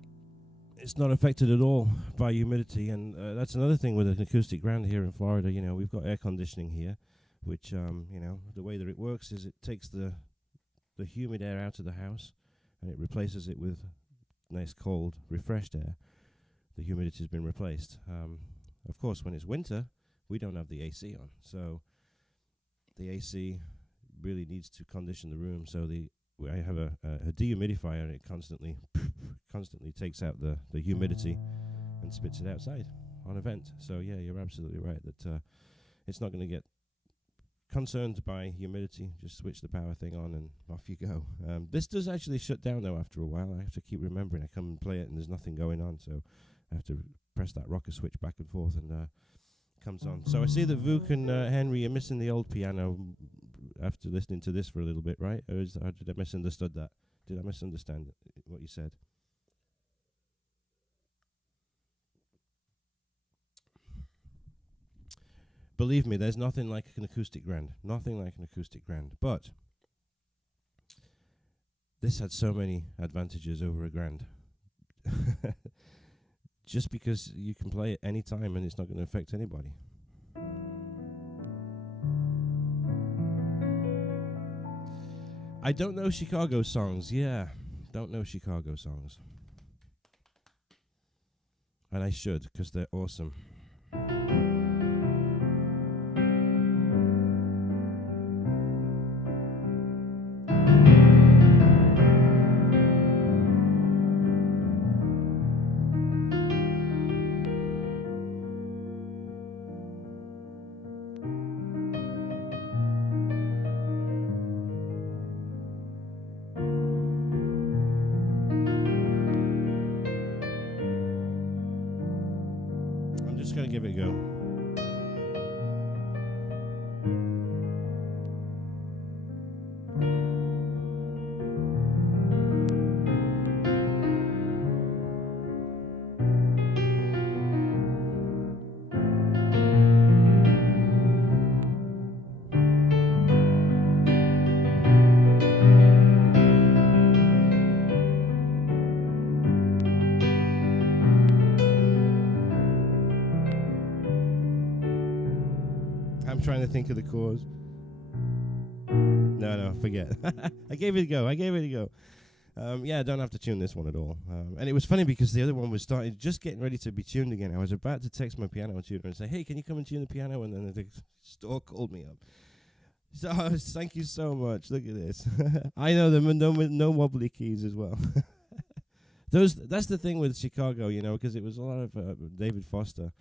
It's not affected at all by humidity, and that's another thing with an acoustic grand here in Florida. You know, we've got air conditioning here, which you know, the way that it works is it takes the humid air out of the house, and it replaces it with nice, cold, refreshed air. The humidity has been replaced. Of course, when it's winter, we don't have the AC on, so the AC really needs to condition the room. So I have a dehumidifier, and it constantly takes out the humidity and spits it outside on a vent. So yeah, you're absolutely right that it's not going to get concerned by humidity. Just switch the power thing on and off you go. This does actually shut down though after a while. I have to keep remembering. I come and play it and there's nothing going on, so I have to press that rocker switch back and forth, and comes on. So I see that Vuk and Henry are missing the old piano after listening to this for a little bit, right? Or did I misunderstood that? Did I misunderstand what you said? Believe me, there's nothing like an acoustic grand. Nothing like an acoustic grand. But this had so many advantages over a grand. Just because you can play it any time and it's not going to affect anybody. I don't know Chicago songs. Yeah, don't know Chicago songs. And I should, because they're awesome. I'm just going to give it a go. I'm trying to think of the chords. No, forget. I gave it a go. Yeah, I don't have to tune this one at all. And it was funny because the other one was just getting ready to be tuned again. I was about to text my piano tuner and say, hey, can you come and tune the piano? And then the store called me up. So thank you so much. Look at this. I know them, and no wobbly keys as well. That's the thing with Chicago, you know, because it was a lot of David Foster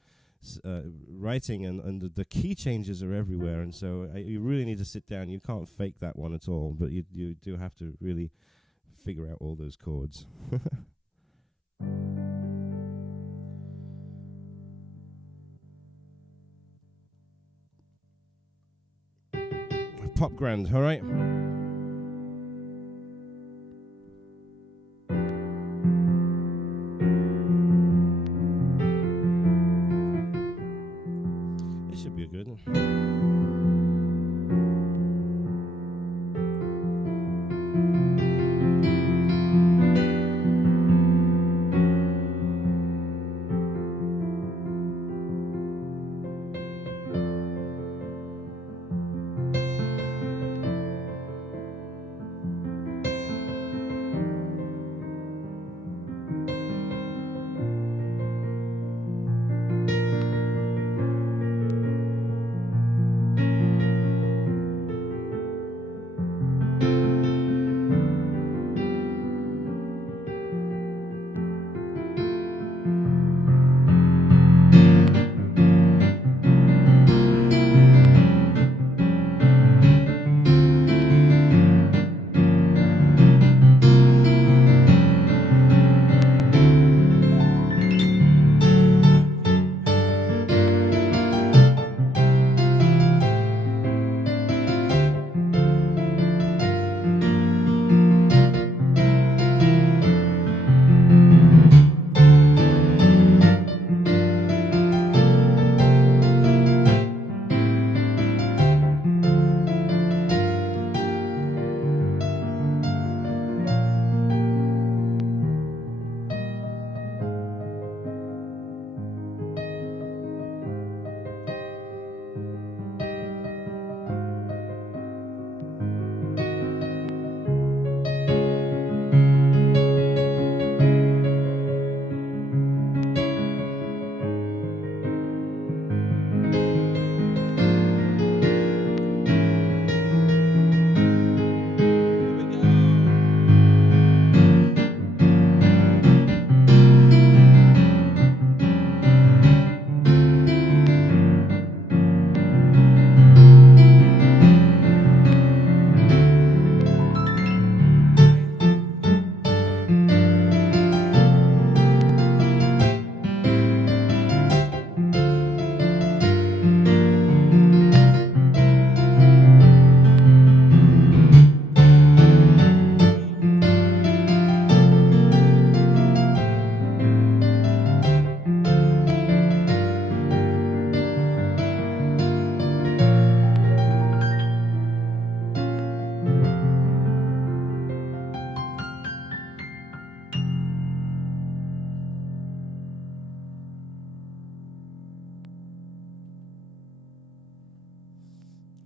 writing, and the key changes are everywhere, and so you really need to sit down. You can't fake that one at all, but you do have to really figure out all those chords. Pop grand, all right. This should be a good one.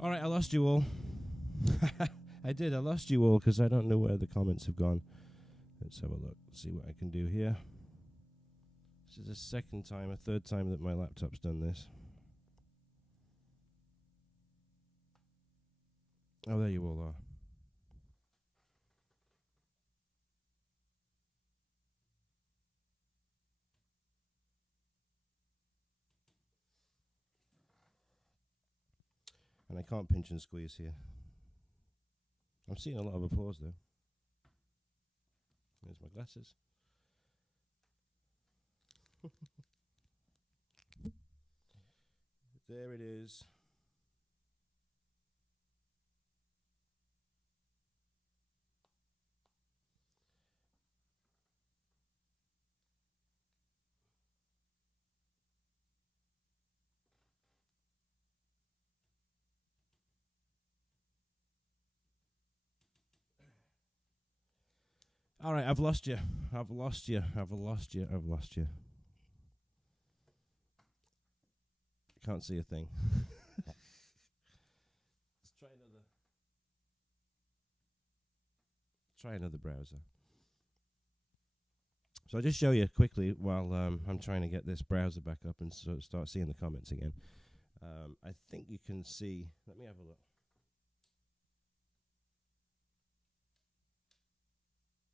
All right, I lost you all. I did. I lost you all because I don't know where the comments have gone. Let's have a look. See what I can do here. This is the second time, a third time that my laptop's done this. Oh, there you all are. And I can't pinch and squeeze here. I'm seeing a lot of applause though. There's my glasses. There it is. All right, I've lost you. I've lost you. I've lost you. I've lost you. Can't see a thing. Let's try another. Try another browser. So I'll just show you quickly while I'm trying to get this browser back up and sort of start seeing the comments again. I think you can see. Let me have a look.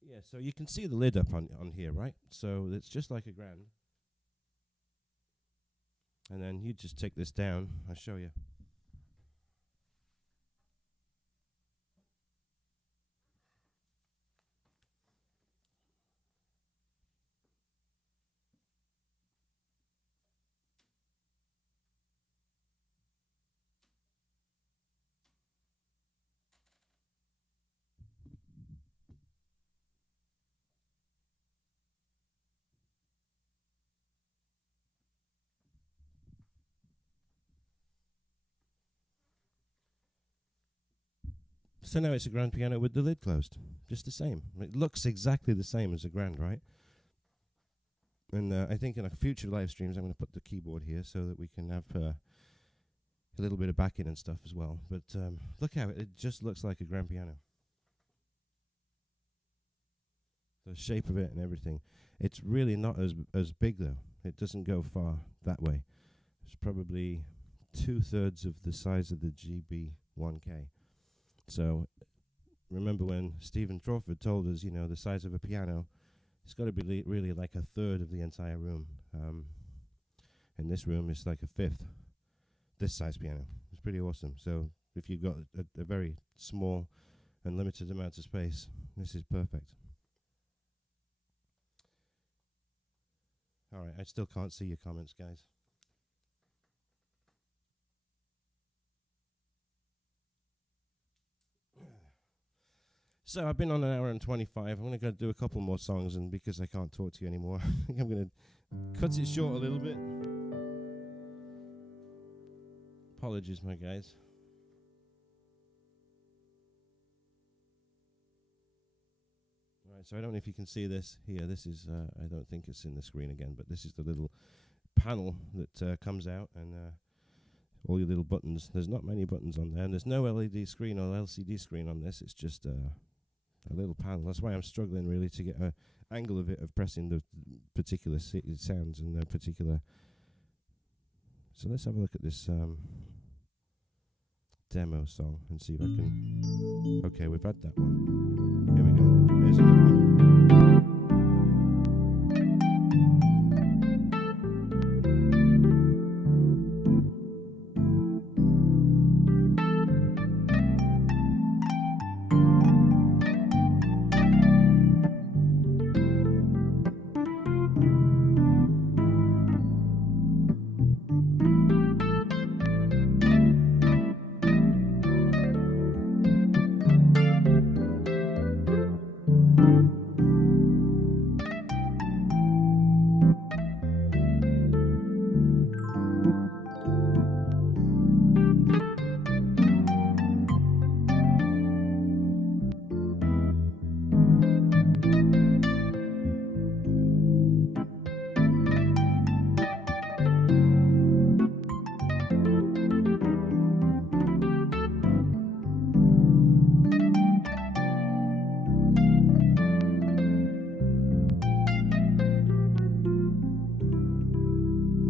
Yeah, so you can see the lid up on here, right? So it's just like a Grand. And then you just take this down. I'll show you. So now it's a grand piano with the lid closed. Just the same. It looks exactly the same as a grand, right? And I think in a future live streams I'm going to put the keyboard here so that we can have a little bit of backing and stuff as well. But look how it just looks like a grand piano. The shape of it and everything. It's really not as big though. It doesn't go far that way. It's probably 2/3 of the size of the GB1K. So remember when Stephen Crawford told us, you know, the size of a piano, it's got to be really like 1/3 of the entire room. And this room is like 1/5. This size piano. It's pretty awesome. So if you've got a very small and limited amount of space, this is perfect. All right, I still can't see your comments, guys. So I've been on an hour and 25. I'm going to go do a couple more songs, and because I can't talk to you anymore, I think I'm going to cut it short a little bit. Apologies, my guys. All right, so I don't know if you can see this here. This is, I don't think it's in the screen again, but this is the little panel that comes out, and all your little buttons. There's not many buttons on there, and there's no LED screen or LCD screen on this. It's just a little panel. That's why I'm struggling really to get an angle of it, of pressing the particular sounds and the particular. So let's have a look at this demo song and see if I can. Okay, we've had that one. Here we go. Here's another one.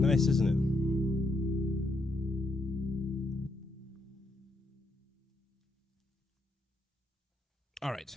Nice, isn't it? All right.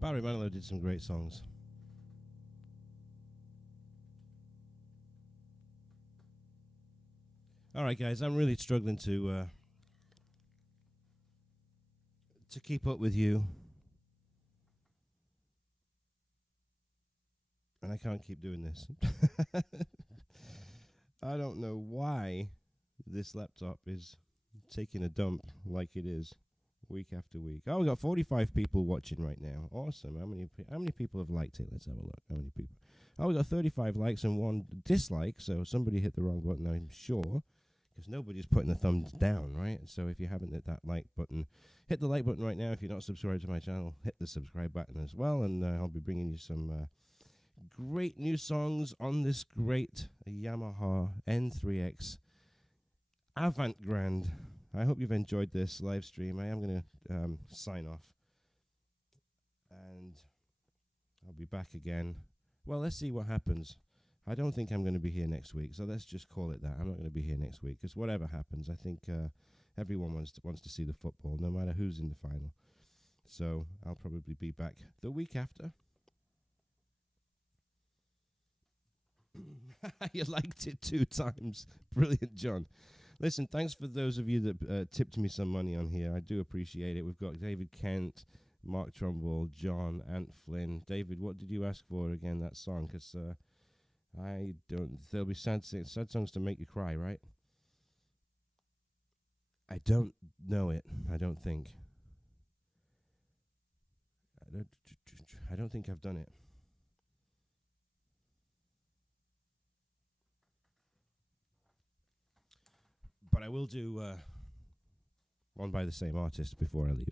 Barry Manilow did some great songs. All right, guys, I'm really struggling to keep up with you, and I can't keep doing this. I don't know why this laptop is taking a dump like it is week after week. Oh, we got 45 people watching right now. Awesome. How many people have liked it? Let's have a look. How many people? Oh, we got 35 likes and 1 dislike, so somebody hit the wrong button, I'm sure. because nobody's putting the thumbs down, right? So if you haven't hit that like button, hit the like button right now. If you're not subscribed to my channel, hit the subscribe button as well, and I'll be bringing you some great new songs on this great Yamaha N3X AvantGrand. I hope you've enjoyed this live stream. I am going to sign off, and I'll be back again. Well, let's see what happens. I don't think I'm going to be here next week, so let's just call it that. I'm not going to be here next week, because whatever happens, I think everyone wants to see the football, no matter who's in the final. So I'll probably be back the week after. You liked it 2 times. Brilliant, John. Listen, thanks for those of you that tipped me some money on here. I do appreciate it. We've got David Kent, Mark Trumbull, John, Ant Flynn. David, what did you ask for again, that song? Because I don't... There'll be sad songs to make you cry, right? I don't know it. I don't think. I don't think I've done it. But I will do one by the same artist before I leave.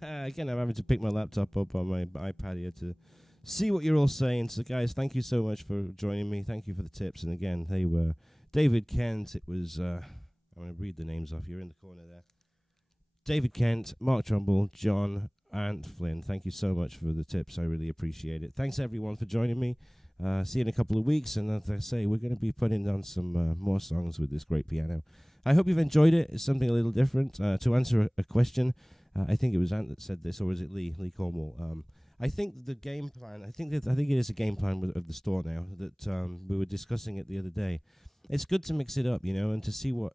Again, I'm having to pick my laptop up on my iPad here to see what you're all saying. So, guys, thank you so much for joining me. Thank you for the tips. And again, they were David Kent. It was, I'm going to read the names off. You're in the corner there. David Kent, Mark Trumbull, John, and Flynn. Thank you so much for the tips. I really appreciate it. Thanks, everyone, for joining me. See you in a couple of weeks. And as I say, we're going to be putting on some more songs with this great piano. I hope you've enjoyed it. It's something a little different. To answer a question, I think it was Ant that said this, or was it Lee Cornwall? I think the game plan, I think it is a game plan of the store now that we were discussing it the other day. It's good to mix it up, you know, and to see what.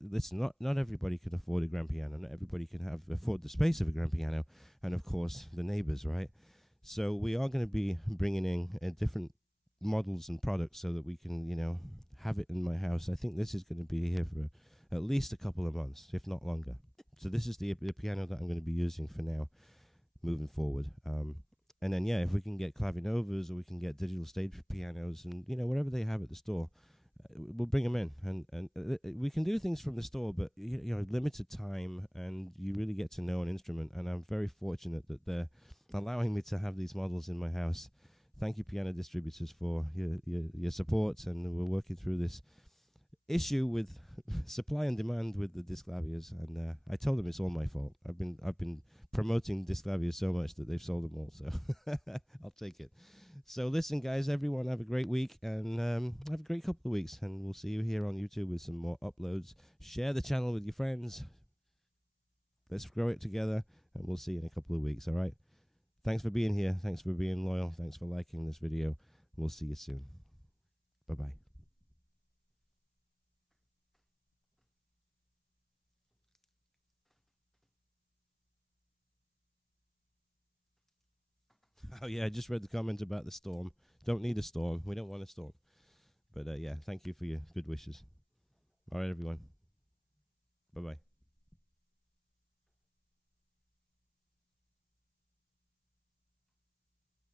Listen, not everybody can afford a grand piano. Not everybody can afford the space of a grand piano, and of course the neighbors, right? So we are going to be bringing in different models and products so that we can, you know, have it in my house. I think this is going to be here for at least a couple of months, if not longer. So this is the piano that I'm going to be using for now, moving forward. And then, yeah, if we can get clavinovas or we can get digital stage pianos and, you know, whatever they have at the store, we'll bring them in. And we can do things from the store, but, you know, limited time, and you really get to know an instrument. And I'm very fortunate that they're allowing me to have these models in my house. Thank you, piano distributors, for your support, and we're working through this issue with supply and demand with the Disclaviers, and I told them it's all my fault. I've been promoting Disclaviers so much that they've sold them all, so I'll take it. So listen, guys, everyone, have a great week, and have a great couple of weeks, and we'll see you here on YouTube with some more uploads. Share the channel with your friends. Let's grow it together, and we'll see you in a couple of weeks, all right? Thanks for being here. Thanks for being loyal. Thanks for liking this video. We'll see you soon. Bye-bye. Oh, yeah, I just read the comment about the storm. Don't need a storm. We don't want a storm. But, yeah, thank you for your good wishes. All right, everyone. Bye-bye.